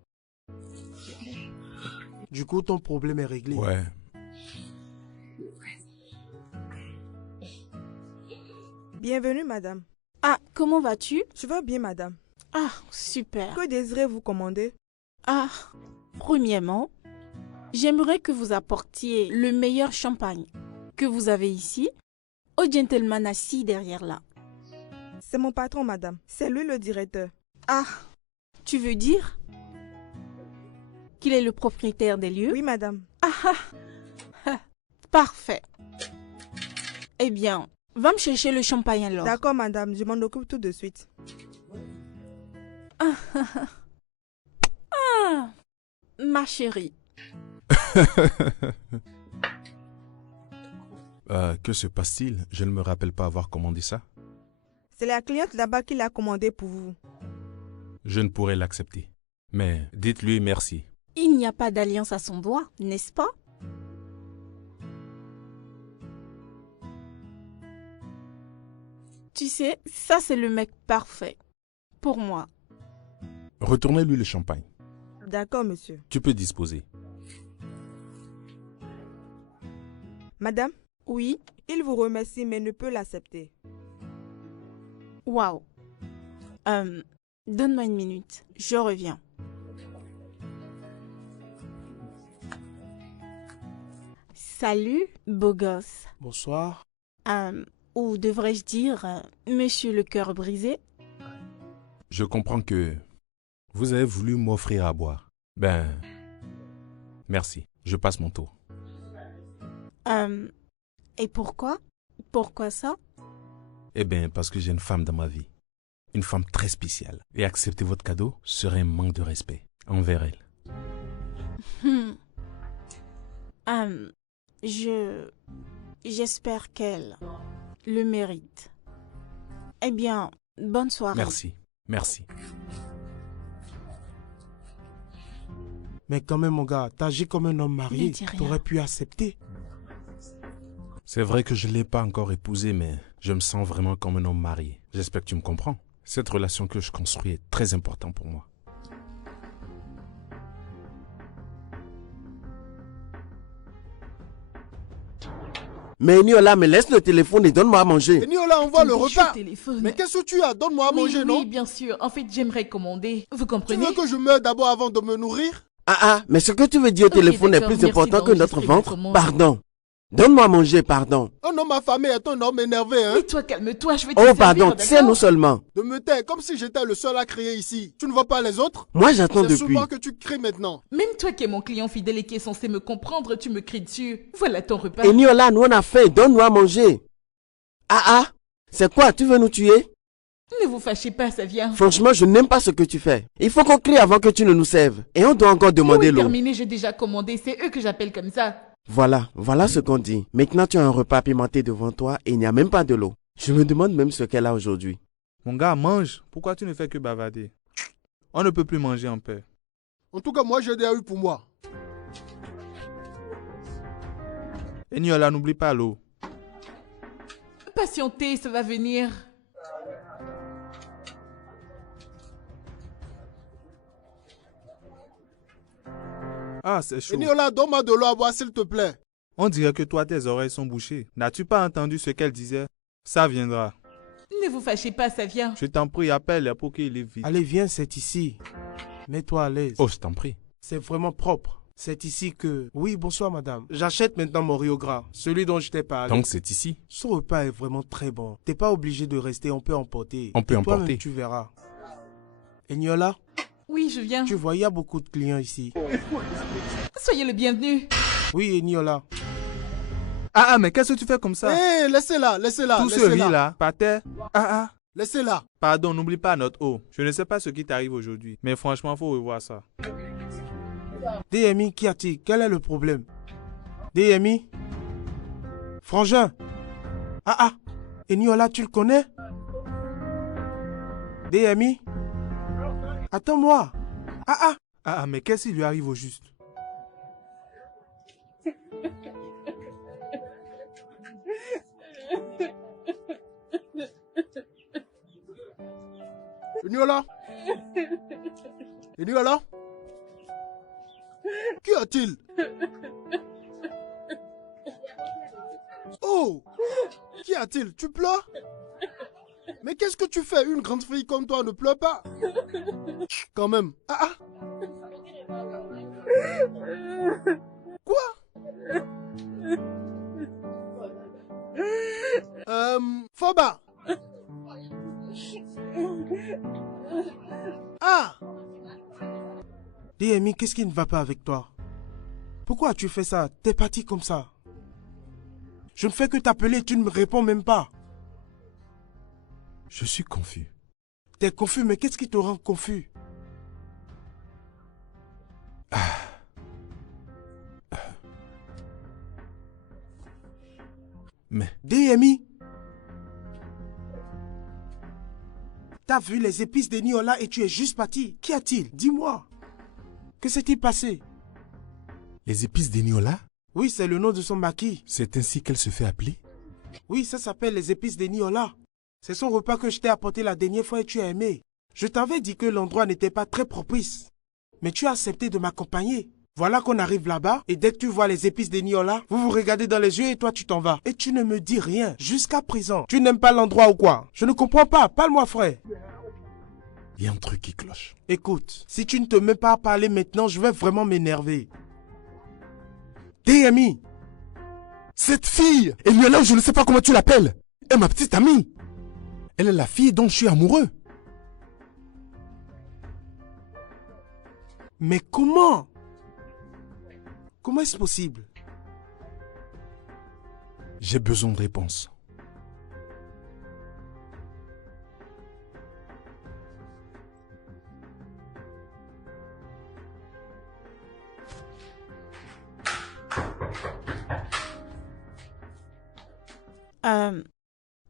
Du coup, ton problème est réglé. Ouais. Bienvenue, madame. Ah, comment vas-tu? Je vais bien, madame. Ah, super. Que désirez-vous commander? Ah, premièrement, j'aimerais que vous apportiez le meilleur champagne que vous avez ici au gentleman assis derrière là. C'est mon patron, madame. C'est lui le directeur. Ah, Tu veux dire qu'il est le propriétaire des lieux? Oui, madame. Parfait. Eh bien, va me chercher le champagne alors. D'accord, madame, je m'en occupe tout de suite. Ma chérie. Que se passe-t-il? Je ne me rappelle pas avoir commandé ça. C'est la cliente là-bas qui l'a commandé pour vous. Je ne pourrais l'accepter. Mais dites-lui merci. Il n'y a pas d'alliance à son doigt, n'est-ce pas? Tu sais, ça c'est le mec parfait. Pour moi. Retournez-lui le champagne. D'accord, monsieur. Tu peux disposer. Madame, Oui? il vous remercie mais ne peut l'accepter. Waouh. Donne-moi une minute. Je reviens. Salut, beau gosse. Bonsoir. Ou devrais-je dire, monsieur le cœur brisé? Je comprends que vous avez voulu m'offrir à boire. Ben, merci. Je passe mon tour. Et pourquoi? Pourquoi ça? Eh bien, parce que j'ai une femme dans ma vie. Une femme très spéciale. Et accepter votre cadeau serait un manque de respect envers elle. J'espère qu'elle le mérite. Eh bien, bonne soirée. Merci. Merci. Mais quand même, mon gars, t'agis comme un homme marié. Ne dis rien. T'aurais pu accepter. C'est vrai que je ne l'ai pas encore épousée, mais je me sens vraiment comme un homme marié. J'espère que tu me comprends. Cette relation que je construis est très importante pour moi. Mais Niola, me laisse le téléphone et donne-moi à manger. Niola, envoie le Attendez, je suis au repas. téléphone. Mais qu'est-ce que tu as? Donne-moi à manger, oui, non? Oui, bien sûr. En fait, j'aimerais commander. Vous Tu comprenez? veux que je meure d'abord avant de me nourrir? Mais ce que tu veux dire au Ok, téléphone est d'accord, plus merci important que notre d'enregistrer ventre. votre monde. Pardon. Donne-moi à manger, pardon. Un homme affamé est un homme énervé, hein? Et toi, calme-toi, je vais te Oh, servir, pardon, d'accord? tiens-nous seulement. De me taire, comme si j'étais le seul à crier ici. Tu ne vois pas les autres? Moi, j'attends C'est depuis. souvent que tu cries maintenant. Même toi qui es mon client fidèle et qui est censé me comprendre, tu me cries dessus. Voilà ton repas. Et Niola, nous on a faim, donne-nous à manger. C'est quoi, tu veux nous tuer? Ne vous fâchez pas, ça vient. Franchement, je n'aime pas ce que tu fais. Il faut qu'on crie avant que tu ne nous serves. Et on doit encore demander Oui, l'eau. terminé, j'ai déjà commandé. C'est eux que j'appelle comme ça. Voilà ce qu'on dit. Maintenant, tu as un repas apimenté devant toi et il n'y a même pas de l'eau. Je me demande même ce qu'elle a aujourd'hui. Mon gars, mange. Pourquoi tu ne fais que bavarder? On ne peut plus manger en paix. En tout cas, moi, j'ai déjà eu pour moi. Et Niola, n'oublie pas l'eau. Patientez, ça va venir. C'est chaud. Niola, donne-moi de l'eau à boire, s'il te plaît. On dirait que toi, tes oreilles sont bouchées. N'as-tu pas entendu ce qu'elle disait? Ça viendra. Ne vous fâchez pas, ça vient. Je t'en prie, appelle pour qu'il est vite. Allez, viens, c'est ici. Mets-toi à l'aise. Oh, je t'en prie. C'est vraiment propre. C'est ici que... Oui, bonsoir, madame. J'achète maintenant mon Rio Gras, celui dont je t'ai parlé. Donc c'est ici? Ce repas est vraiment très bon. T'es pas obligé de rester, on peut emporter. On peut Et toi-même, emporter. tu verras. Et Niola, Oui, je viens. tu vois, il y a beaucoup de clients ici. Soyez le bienvenu. Oui, et Niola. Mais qu'est-ce que tu fais comme ça? Hé, laissez-la, laissez-la. Tout ce riz là, par terre. Laissez-la. Pardon, n'oublie pas notre eau. Je ne sais pas ce qui t'arrive aujourd'hui, mais franchement, faut revoir ça. DMI, qu'y a-t-il? Quel est le problème? DMI? Frangin? Et Niola, tu le connais? DMI? Attends-moi. Mais qu'est-ce qui lui arrive au juste? Niola? Niola? Qu'y a-t-il? Oh! Qu'y a-t-il? Tu pleures? Mais qu'est-ce que tu fais? Une grande fille comme toi ne pleure pas. Quand même. Quoi? Foba. qu'est-ce qui ne va pas avec toi? Pourquoi as-tu fait ça? T'es parti comme ça. Je ne fais que t'appeler et tu ne me réponds même pas. Je suis confus. T'es confus, mais qu'est-ce qui te rend confus? Mais... DMI, t'as vu les épices de Niola et tu es juste parti. Qu'y a-t-il? Dis-moi. Que s'est-il passé? Les épices d'Eniola? Oui, c'est le nom de son maquis. C'est ainsi qu'elle se fait appeler? Oui, ça s'appelle les épices de Niola. C'est son repas que je t'ai apporté la dernière fois et tu as aimé. Je t'avais dit que l'endroit n'était pas très propice. Mais tu as accepté de m'accompagner. Voilà qu'on arrive là-bas et dès que tu vois les épices de Niola, vous vous regardez dans les yeux et toi tu t'en vas. Et tu ne me dis rien jusqu'à présent. Tu n'aimes pas l'endroit ou quoi? Je ne comprends pas. Parle-moi, frère. Il y a un truc qui cloche. Écoute, si tu ne te mets pas à parler maintenant, je vais vraiment m'énerver. DMI. Cette fille, Eniola, je ne sais pas comment tu l'appelles, est ma petite amie. Elle est la fille dont je suis amoureux. Mais comment? Comment est-ce possible? J'ai besoin de réponses.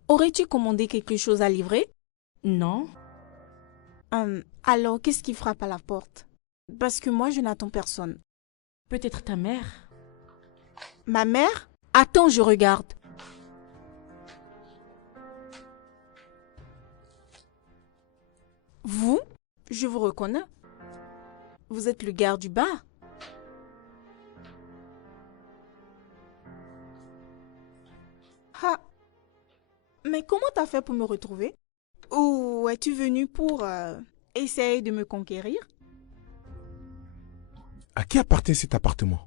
Aurais-tu commandé quelque chose à livrer? Non. Alors, qu'est-ce qui frappe à la porte? Parce que moi, je n'attends personne. Peut-être ta mère. Ma mère? Attends, je regarde. Vous? Je vous reconnais. Vous êtes le gars du bar. Ah. Mais comment t'as fait pour me retrouver? Ou es-tu venu pour essayer de me conquérir? À qui appartient cet appartement?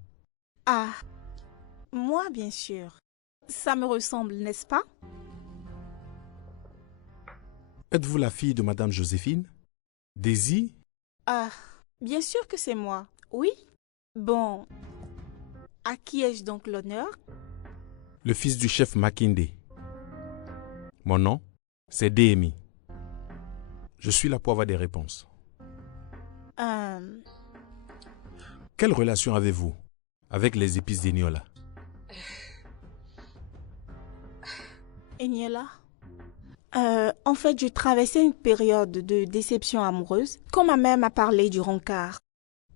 Ah, moi bien sûr. Ça me ressemble, n'est-ce pas? Êtes-vous la fille de Madame Joséphine? Daisy? Ah, bien sûr que c'est moi. Oui. Bon, à qui ai-je donc l'honneur? Le fils du chef Makinde. Mon nom, c'est DMI. Je suis là pour avoir des réponses. Quelle relation avez-vous avec les épices d'Eniola? Eniola? En fait, je traversais une période de déception amoureuse quand ma mère m'a parlé du rencard.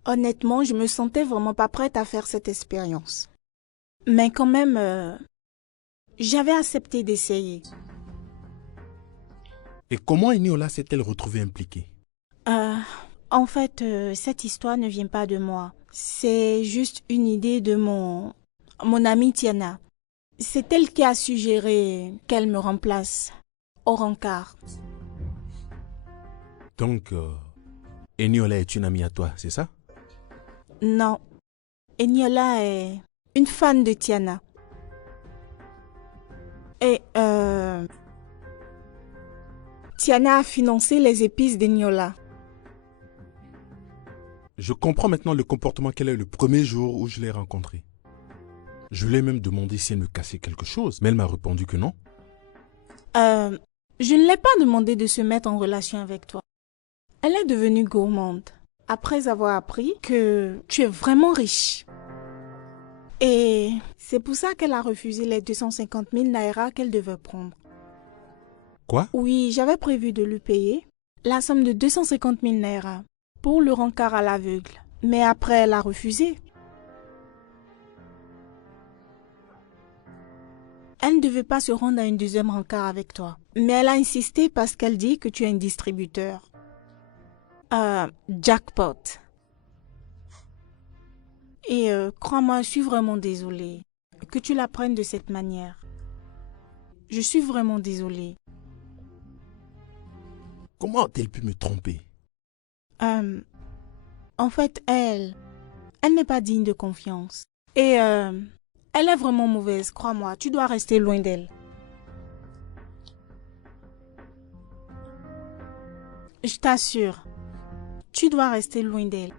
Honnêtement, je me sentais vraiment pas prête à faire cette expérience. Mais quand même, j'avais accepté d'essayer. Et comment Eniola s'est-elle retrouvée impliquée? En fait, cette histoire ne vient pas de moi. C'est juste une idée de mon amie Tiana. C'est elle qui a suggéré qu'elle me remplace au rencard. Donc, Eniola est une amie à toi, c'est ça? Non. Eniola est une fan de Tiana. Et Tiana a financé les épices d'Eniola. Je comprends maintenant le comportement qu'elle a eu le premier jour où je l'ai rencontrée. Je lui ai même demandé si elle me cassait quelque chose, mais elle m'a répondu que non. Je ne l'ai pas demandé de se mettre en relation avec toi. Elle est devenue gourmande après avoir appris que tu es vraiment riche. Et c'est pour ça qu'elle a refusé les 250 000 naira qu'elle devait prendre. Quoi? Oui, j'avais prévu de lui payer la somme de 250 000 naira pour le rencard à l'aveugle. Mais après, elle a refusé. Elle ne devait pas se rendre à une deuxième rencard avec toi. Mais elle a insisté parce qu'elle dit que tu es un distributeur. Jackpot. Et crois-moi, je suis vraiment désolée que tu la prennes de cette manière. Je suis vraiment désolée. Comment a-t-elle pu me tromper? En fait, elle n'est pas digne de confiance. Et elle est vraiment mauvaise, crois-moi. Tu dois rester loin d'elle. Je t'assure, tu dois rester loin d'elle.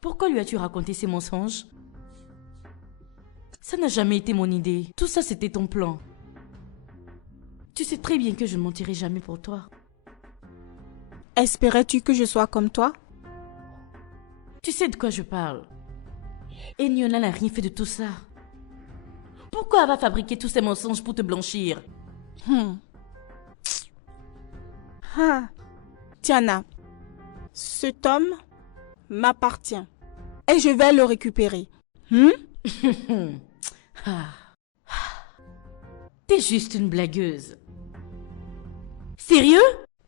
Pourquoi lui as-tu raconté ces mensonges? Ça n'a jamais été mon idée. Tout ça, c'était ton plan. Tu sais très bien que je ne mentirai jamais pour toi. Espérais-tu que je sois comme toi? Tu sais de quoi je parle. Et Niola n'a rien fait de tout ça. Pourquoi elle va fabriquer tous ces mensonges pour te blanchir? Ah, Tiana, cet homme m'appartient et je vais le récupérer. T'es juste une blagueuse. Sérieux?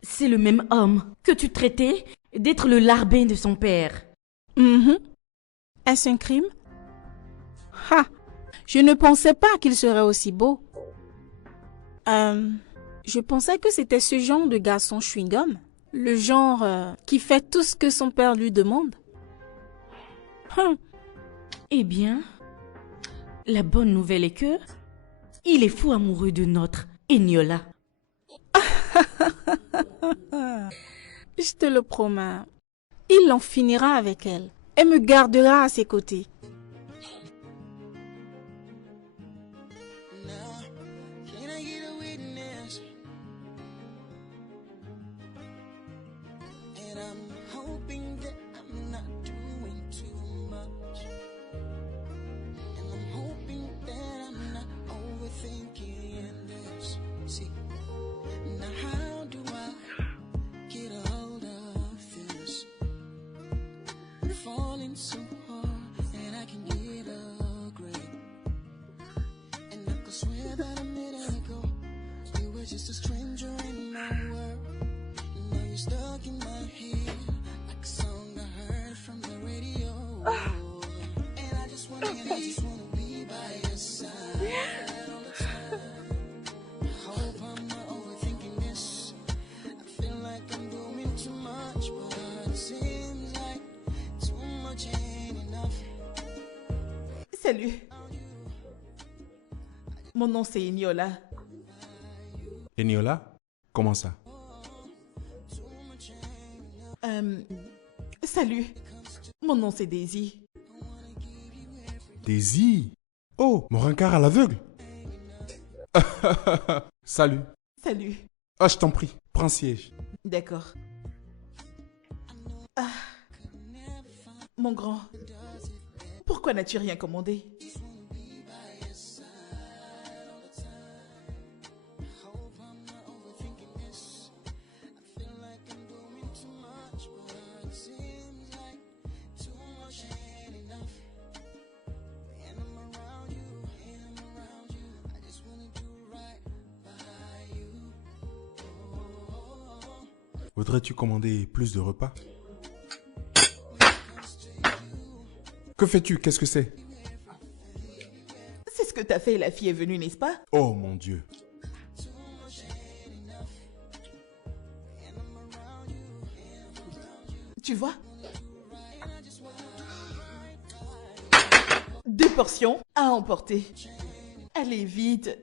C'est le même homme que tu traitais d'être le larbin de son père. Est-ce un crime? Je ne pensais pas qu'il serait aussi beau. Je pensais que c'était ce genre de garçon chewing-gum. Le genre qui fait tout ce que son père lui demande. Eh bien, la bonne nouvelle est que il est fou amoureux de notre Eniola. Je te le promets. Il en finira avec elle et me gardera à ses côtés. Can I get a witness? And I'm hoping that I'm not doing too much. And I'm hoping that I'm not overthinking this. See, now how do I get a hold of this? I'm falling so hard and I can get a grip. And I could swear that a minute ago you were just a stranger in my world. Now you're stuck in my head like a song I heard from the radio. And I just wanna be by your side all the time. I hope I'm not overthinking this. I feel like I'm doing too much, but it seems like too much ain't enough. Salut. Mon nom c'est Eniola. Eniola? Comment ça? Salut. Mon nom c'est Daisy. Daisy? Oh, mon rencard à l'aveugle. Salut. Salut. Ah, je t'en prie, prends siège. D'accord. Ah. Mon grand. Pourquoi n'as-tu rien commandé? Voudrais-tu commander plus de repas? Que fais-tu? Qu'est-ce que c'est? C'est ce que t'as fait et la fille est venue, n'est-ce pas? Oh mon Dieu. Tu vois? 2 portions à emporter. Allez vite.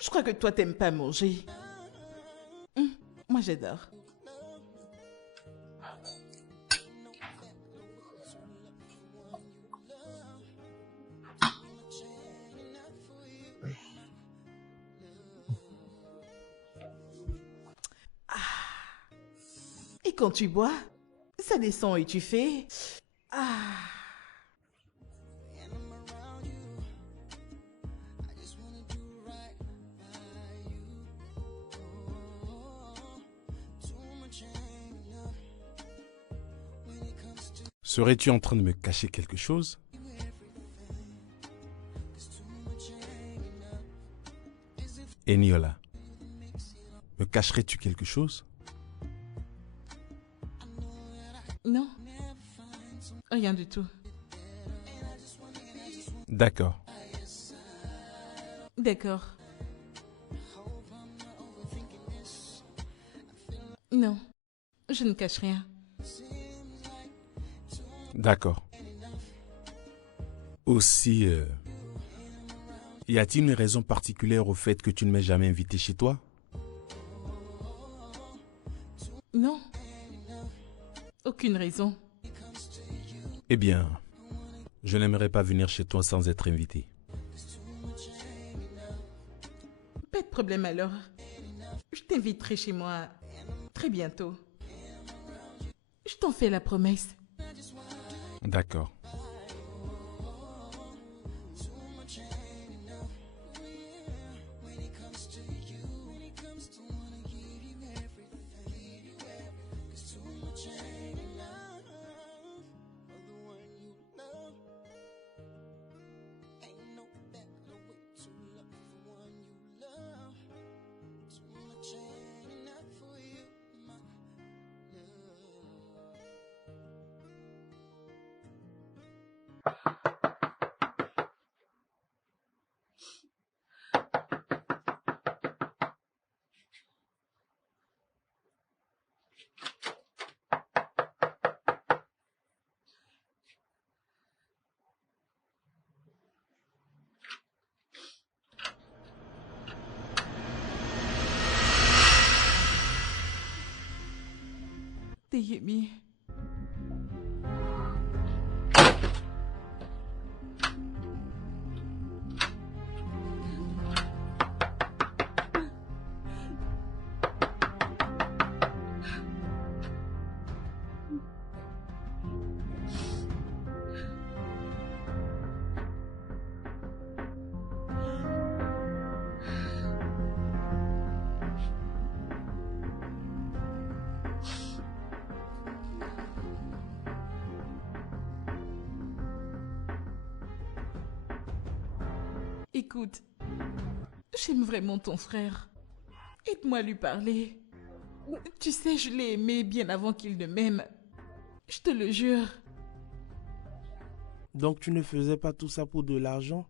Je crois que toi t'aimes pas manger. Moi j'adore. Et quand tu bois, ça descend et tu fais... Serais-tu en train de me cacher quelque chose? Eniola, me cacherais-tu quelque chose? Non, rien du tout. D'accord. D'accord. Non, je ne cache rien. D'accord. Aussi, y a-t-il une raison particulière au fait que tu ne m'aies jamais invité chez toi? Non. Aucune raison. Eh bien, je n'aimerais pas venir chez toi sans être invité. Pas de problème alors. Je t'inviterai chez moi très bientôt. Je t'en fais la promesse. D'accord. Deyemi. Écoute, j'aime vraiment ton frère. Aide-moi à lui parler. Tu sais, je l'ai aimé bien avant qu'il ne m'aime. Je te le jure. Donc tu ne faisais pas tout ça pour de l'argent?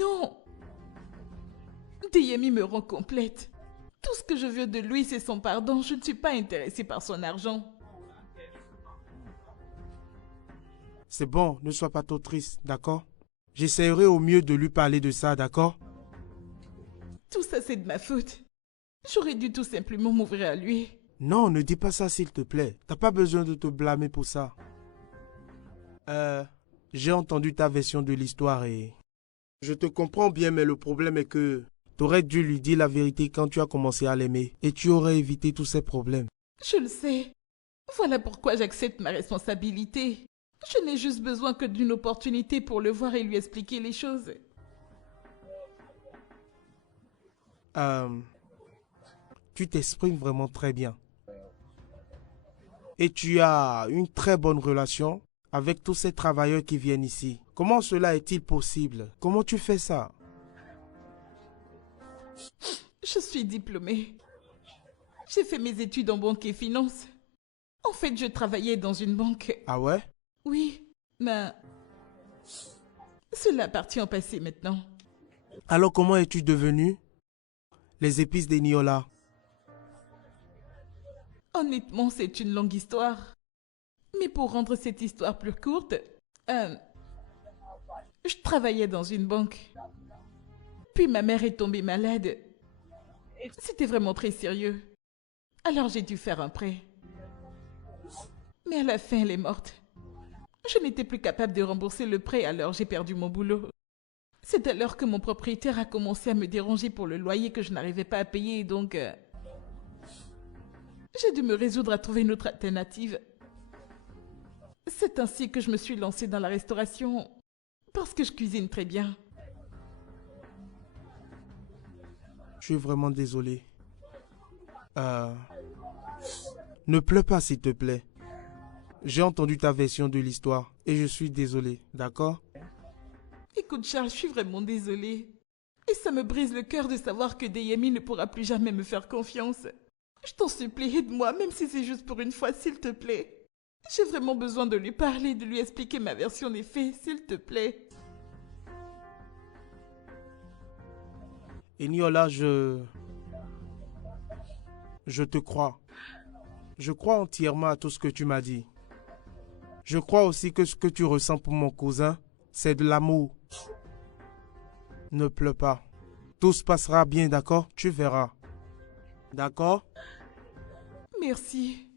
Non. Deyemi me rend complète. Tout ce que je veux de lui, c'est son pardon. Je ne suis pas intéressée par son argent. C'est bon, ne sois pas trop triste, d'accord? J'essaierai au mieux de lui parler de ça, d'accord? Tout ça, c'est de ma faute. J'aurais dû tout simplement m'ouvrir à lui. Non, ne dis pas ça s'il te plaît. T'as pas besoin de te blâmer pour ça. J'ai entendu ta version de l'histoire et... Je te comprends bien, mais le problème est que... T'aurais dû lui dire la vérité quand tu as commencé à l'aimer. Et tu aurais évité tous ces problèmes. Je le sais. Voilà pourquoi j'accepte ma responsabilité. Je n'ai juste besoin que d'une opportunité pour le voir et lui expliquer les choses. Tu t'exprimes vraiment très bien. Et tu as une très bonne relation avec tous ces travailleurs qui viennent ici. Comment cela est-il possible? Comment tu fais ça? Je suis diplômée. J'ai fait mes études en banque et finance. En fait, je travaillais dans une banque. Ah ouais? Oui, mais... Cela appartient au passé maintenant. Alors comment es-tu devenu les épices des Niola? Honnêtement, c'est une longue histoire. Mais pour rendre cette histoire plus courte, je travaillais dans une banque. Puis ma mère est tombée malade. C'était vraiment très sérieux. Alors j'ai dû faire un prêt. Mais à la fin, elle est morte. Je n'étais plus capable de rembourser le prêt, alors j'ai perdu mon boulot. C'est alors que mon propriétaire a commencé à me déranger pour le loyer que je n'arrivais pas à payer, donc... j'ai dû me résoudre à trouver une autre alternative. C'est ainsi que je me suis lancée dans la restauration, parce que je cuisine très bien. Je suis vraiment désolé. Ne pleure pas s'il te plaît. J'ai entendu ta version de l'histoire et je suis désolé, d'accord? Écoute Charles, je suis vraiment désolée. Et ça me brise le cœur de savoir que Deyemi ne pourra plus jamais me faire confiance. Je t'en supplie, aide-moi, même si c'est juste pour une fois, s'il te plaît. J'ai vraiment besoin de lui parler, de lui expliquer ma version des faits, s'il te plaît. Eniola, je te crois. Je crois entièrement à tout ce que tu m'as dit. Je crois aussi que ce que tu ressens pour mon cousin, c'est de l'amour. Ne pleure pas. Tout se passera bien, d'accord? Tu verras. D'accord? Merci.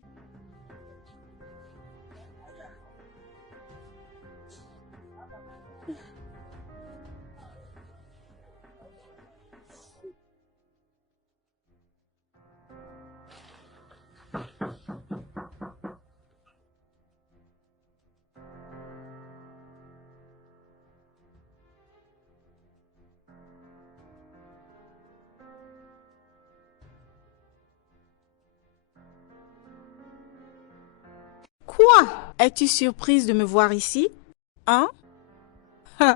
Quoi? Es-tu surprise de me voir ici? Hein? Ha.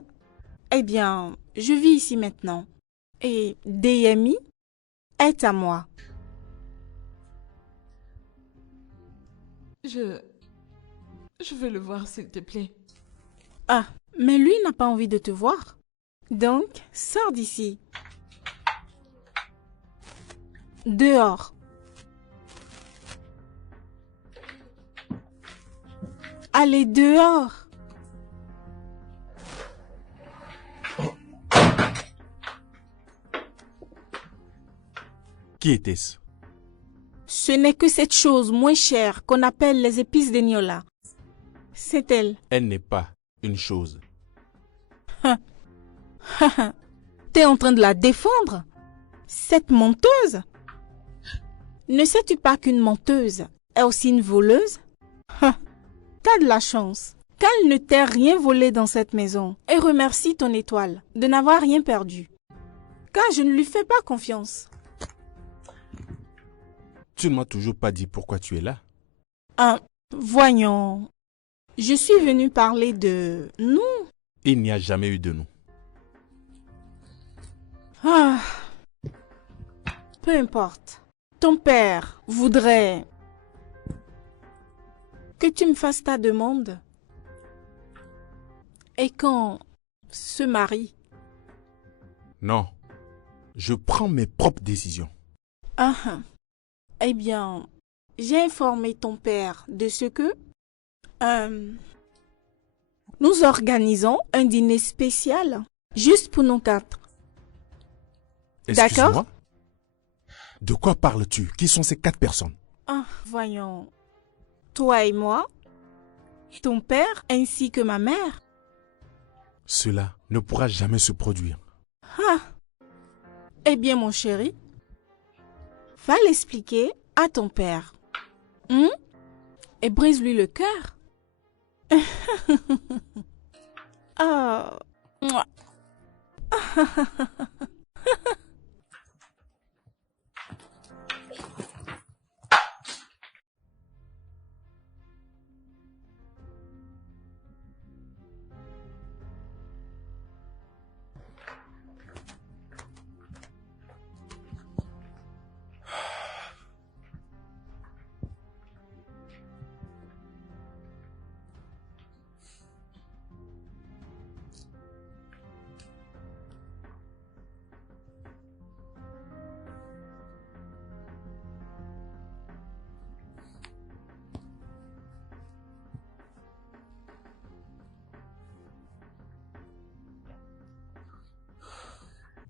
Eh bien, je vis ici maintenant. Et Deyemi est à moi. Je veux le voir, s'il te plaît. Ah, mais lui n'a pas envie de te voir. Donc, sors d'ici. Dehors. Allez dehors. Qui était-ce? Ce n'est que cette chose moins chère qu'on appelle les épices d'Eniola. C'est elle. Elle n'est pas une chose. T'es en train de la défendre? Cette menteuse? Ne sais-tu pas qu'une menteuse est aussi une voleuse? T'as de la chance qu'elle ne t'ait rien volé dans cette maison et remercie ton étoile de n'avoir rien perdu. Car je ne lui fais pas confiance. Tu ne m'as toujours pas dit pourquoi tu es là. Voyons. Je suis venue parler de nous. Il n'y a jamais eu de nous. Ah. Peu importe. Ton père voudrait que tu me fasses ta demande. Et quand se marie. Non. Je prends mes propres décisions. Eh bien, j'ai informé ton père de ce que nous organisons un dîner spécial juste pour nous 4. Excuse-moi. D'accord? De quoi parles-tu? Qui sont ces 4 personnes? Voyons. Toi et moi, ton père ainsi que ma mère. Cela ne pourra jamais se produire. Eh bien, mon chéri, va l'expliquer à ton père. Et brise-lui le cœur. Mouah.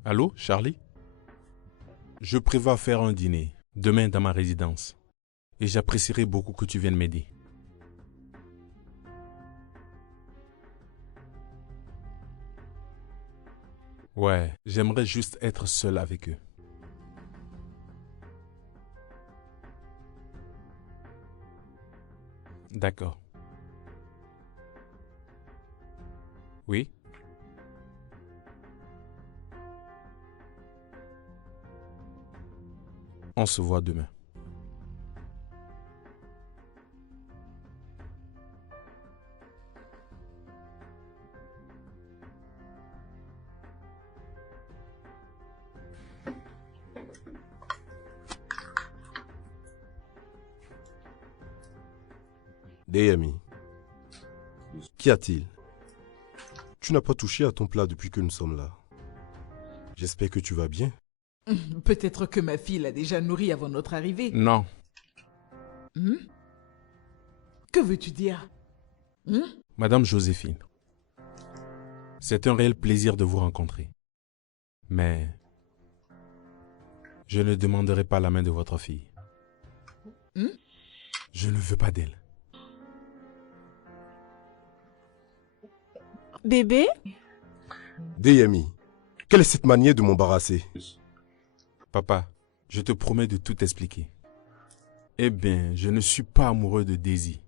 Allô, Charlie? Je prévois faire un dîner demain dans ma résidence. Et j'apprécierais beaucoup que tu viennes m'aider. Ouais, j'aimerais juste être seul avec eux. D'accord. Oui? On se voit demain. Deyemi, qu'y a-t-il? Tu n'as pas touché à ton plat depuis que nous sommes là. J'espère que tu vas bien. Peut-être que ma fille l'a déjà nourri avant notre arrivée. Non. Que veux-tu dire? Madame Joséphine, c'est un réel plaisir de vous rencontrer. Mais je ne demanderai pas la main de votre fille. Je ne veux pas d'elle. Bébé? Deyemi, quelle est cette manière de m'embarrasser? Papa, je te promets de tout expliquer. Eh bien, je ne suis pas amoureux de Daisy.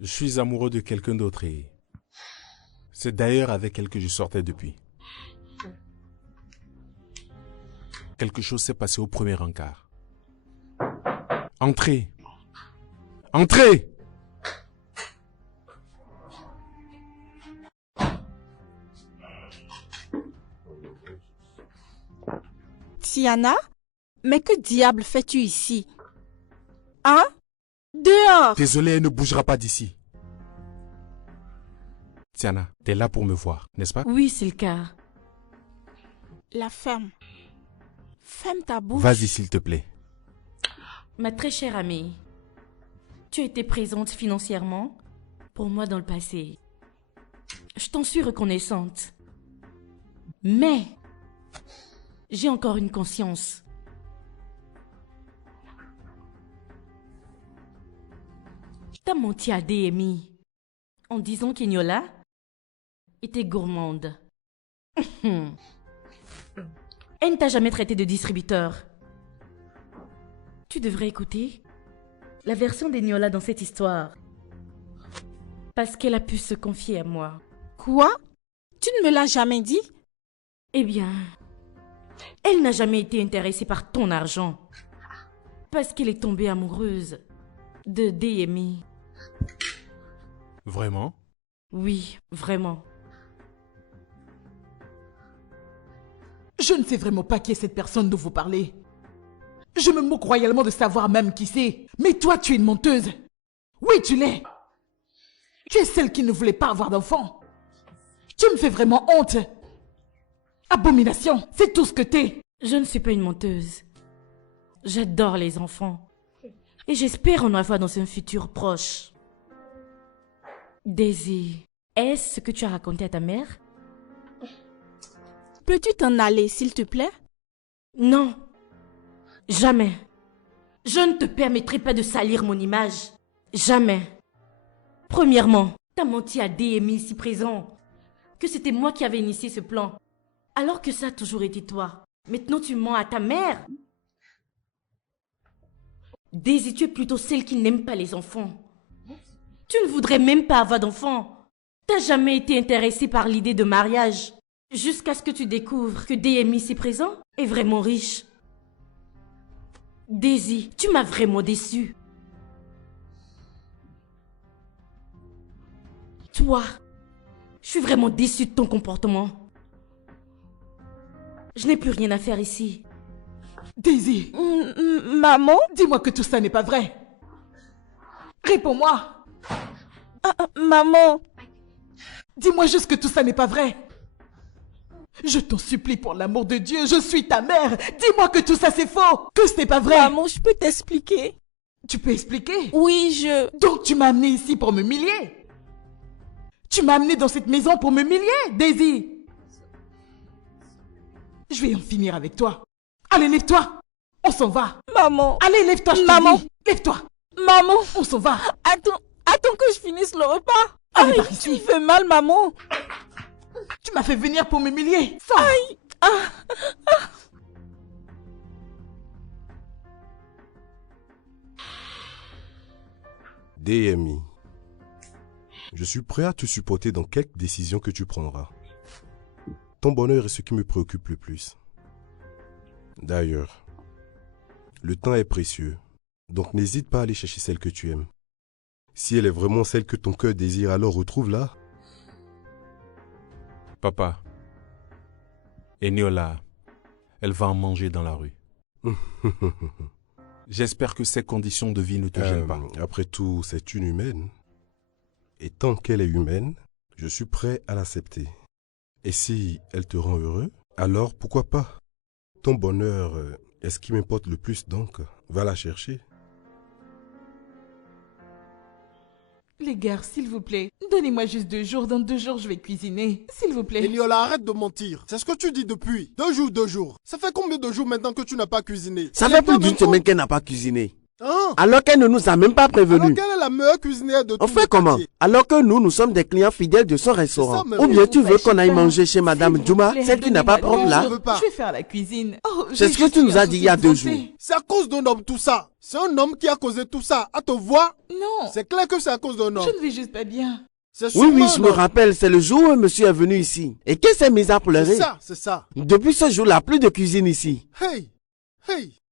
Je suis amoureux de quelqu'un d'autre et... c'est d'ailleurs avec elle que je sortais depuis. Quelque chose s'est passé au premier encart. Entrez! Entrez! Tiana? Mais que diable fais-tu ici? Hein? Dehors! Désolé, elle ne bougera pas d'ici. Tiana, t'es là pour me voir, n'est-ce pas? Oui, c'est le cas. La ferme. Ferme ta bouche. Vas-y, s'il te plaît. Ma très chère amie, tu as été présente financièrement pour moi dans le passé. Je t'en suis reconnaissante. Mais j'ai encore une conscience. T'as menti à Deyemi en disant qu'Eniola était gourmande. Elle ne t'a jamais traité de distributeur. Tu devrais écouter la version d'Eniola dans cette histoire. Parce qu'elle a pu se confier à moi. Quoi? Tu ne me l'as jamais dit? Eh bien, elle n'a jamais été intéressée par ton argent. Parce qu'elle est tombée amoureuse de Deyemi. Vraiment? Oui, vraiment. Je ne sais vraiment pas qui est cette personne dont vous parlez. Je me moque royalement de savoir même qui c'est. Mais toi, tu es une menteuse. Oui, tu l'es. Tu es celle qui ne voulait pas avoir d'enfant. Tu me fais vraiment honte. Abomination, c'est tout ce que t'es. Je ne suis pas une menteuse. J'adore les enfants. Et j'espère en avoir dans un futur proche. Daisy, est-ce ce que tu as raconté à ta mère? Peux-tu t'en aller, s'il te plaît? Non. Jamais. Je ne te permettrai pas de salir mon image. Jamais. Premièrement, t'as menti à Deyemi ici présent. Que c'était moi qui avais initié ce plan. Alors que ça a toujours été toi. Maintenant tu mens à ta mère. Daisy, tu es plutôt celle qui n'aime pas les enfants. Tu ne voudrais même pas avoir d'enfants. T'as jamais été intéressée par l'idée de mariage. Jusqu'à ce que tu découvres que Deyemi ici présent est vraiment riche. Daisy, tu m'as vraiment déçue. Toi, je suis vraiment déçue de ton comportement. Je n'ai plus rien à faire ici. Daisy, maman? Dis-moi que tout ça n'est pas vrai. Réponds-moi. Maman? Dis-moi juste que tout ça n'est pas vrai. Je t'en supplie pour l'amour de Dieu, je suis ta mère. Dis-moi que tout ça c'est faux, que ce n'est pas vrai. Maman, je peux t'expliquer. Tu peux expliquer? Oui, Donc tu m'as amené ici pour m'humilier? Tu m'as amené dans cette maison pour m'humilier, Daisy? Je vais en finir avec toi. Allez, lève-toi. On s'en va. Maman. Allez, lève-toi, je te dis. Lève-toi. Maman. On s'en va. Attends que je finisse le repas. Allez, par ici. Tu me fais mal, maman. Tu m'as fait venir pour m'humilier. Sors. Aïe. Deyemi, je suis prêt à te supporter dans quelque décision que tu prendras. Ton bonheur est ce qui me préoccupe le plus. D'ailleurs, le temps est précieux, donc n'hésite pas à aller chercher celle que tu aimes. Si elle est vraiment celle que ton cœur désire, alors retrouve-la. Papa, Eniola, elle va en manger dans la rue. J'espère que ces conditions de vie ne te gênent pas. Après tout, c'est une humaine. Et tant qu'elle est humaine, je suis prêt à l'accepter. Et si elle te rend heureux, alors pourquoi pas? Ton bonheur est ce qui m'importe le plus, donc va la chercher. Les gars, s'il vous plaît, donnez-moi juste 2 jours. Dans 2 jours, je vais cuisiner. S'il vous plaît. Eniola, arrête de mentir. C'est ce que tu dis depuis. 2 jours, 2 jours. Ça fait combien de jours maintenant que tu n'as pas cuisiné? Ça fait plus d'une semaine qu'elle n'a pas cuisiné. Hein? Alors qu'elle ne nous a même pas Alors prévenus. quelle est la meilleure cuisinière de tout On le fait comment? quartier? Alors que nous sommes des clients fidèles de son restaurant. même. Ou bien tu Ne vous veux qu'on aille fâchez pas. manger chez Madame S'il vous Djouma, plaît, celle qui n'a pas donnez-moi propre la là? Je veux pas. Je vais faire la cuisine. Oh, C'est j'ai ce que juste tu eu nous un as dit il y a souci 2 de jours. santé. C'est à cause d'un homme tout ça. C'est un homme qui a causé tout ça. À te voir, Non, c'est clair que c'est à cause d'un homme. je ne vais juste pas bien. C'est Oui, sûrement oui, un je me homme. rappelle, c'est le jour où un monsieur est venu ici. Et qui s'est mis à pleurer? C'est ça. Depuis ce jour-là, plus de cuisine ici. Hey,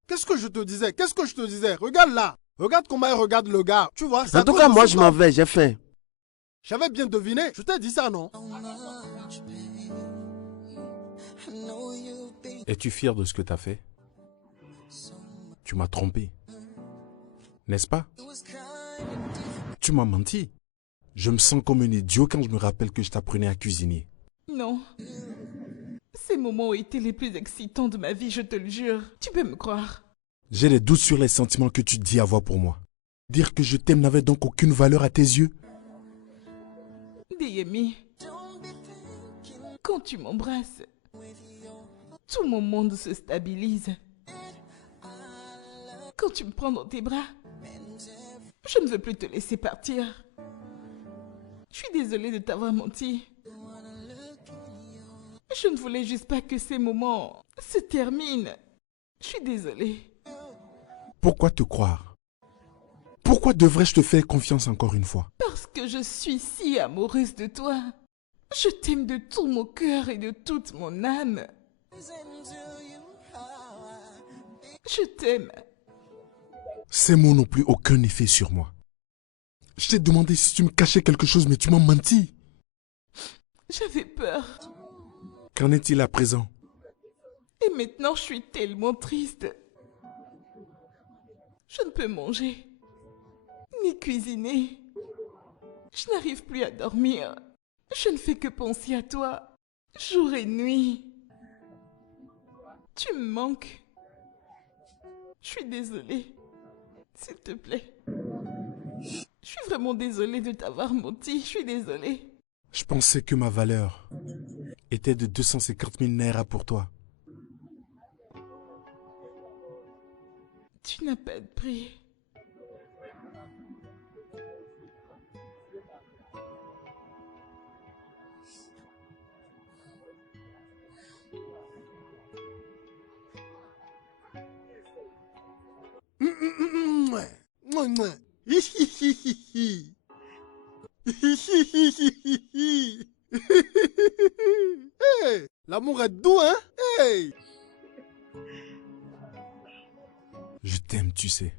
qu'est-ce que je te disais? Regarde là. Regarde comment elle regarde le gars. Tu vois, c'est En à tout cause cas, de moi, ce je m'en homme. vais, j'ai faim. J'avais bien deviné. Je t'ai dit ça, non? Es-tu fier de ce que t'as fait? Tu m'as trompé. N'est-ce pas? Tu m'as menti. Je me sens comme un idiot quand je me rappelle que je t'apprenais à cuisiner. Non. Ces moments ont été les plus excitants de ma vie, je te le jure. Tu peux me croire. J'ai des doutes sur les sentiments que tu dis avoir pour moi. Dire que je t'aime n'avait donc aucune valeur à tes yeux. Deyemi, quand tu m'embrasses, tout mon monde se stabilise. Quand tu me prends dans tes bras, je ne veux plus te laisser partir. Je suis désolée de t'avoir menti. Je ne voulais juste pas que ces moments se terminent. Je suis désolée. Pourquoi te croire? Pourquoi devrais-je te faire confiance encore une fois? Parce que je suis si amoureuse de toi. Je t'aime de tout mon cœur et de toute mon âme. Je t'aime. Ces mots n'ont plus aucun effet sur moi. Je t'ai demandé si tu me cachais quelque chose, mais tu m'as menti. J'avais peur. Qu'en est-il à présent? Et maintenant, je suis tellement triste. Je ne peux manger, ni cuisiner. Je n'arrive plus à dormir. Je ne fais que penser à toi, jour et nuit. Tu me manques. Je suis désolée. S'il te plaît. Je suis vraiment désolée de t'avoir menti. Je suis désolée. Je pensais que ma valeur était de 250 000 naira pour toi. Tu n'as pas de prix. Hey, l'amour est doux, hein? Hey! Je t'aime, tu sais.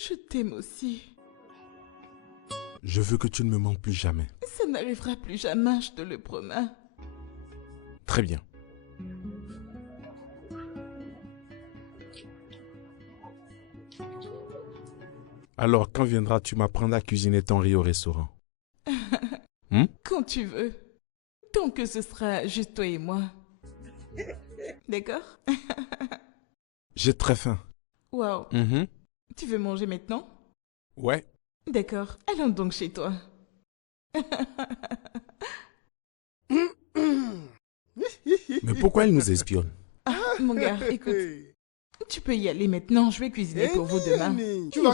Je t'aime aussi. Je veux que tu ne me manques plus jamais. Ça n'arrivera plus jamais, je te le promets. Très bien. Alors, quand viendras-tu m'apprendre à cuisiner ton riz au restaurant? Quand tu veux. Tant que ce sera juste toi et moi. D'accord? J'ai très faim. Wow. Tu veux manger maintenant? Ouais. D'accord. Allons donc chez toi. Mais pourquoi il nous espionne? Ah, mon gars, écoute. Tu peux y aller maintenant. Je vais cuisiner pour vous demain. Tu vas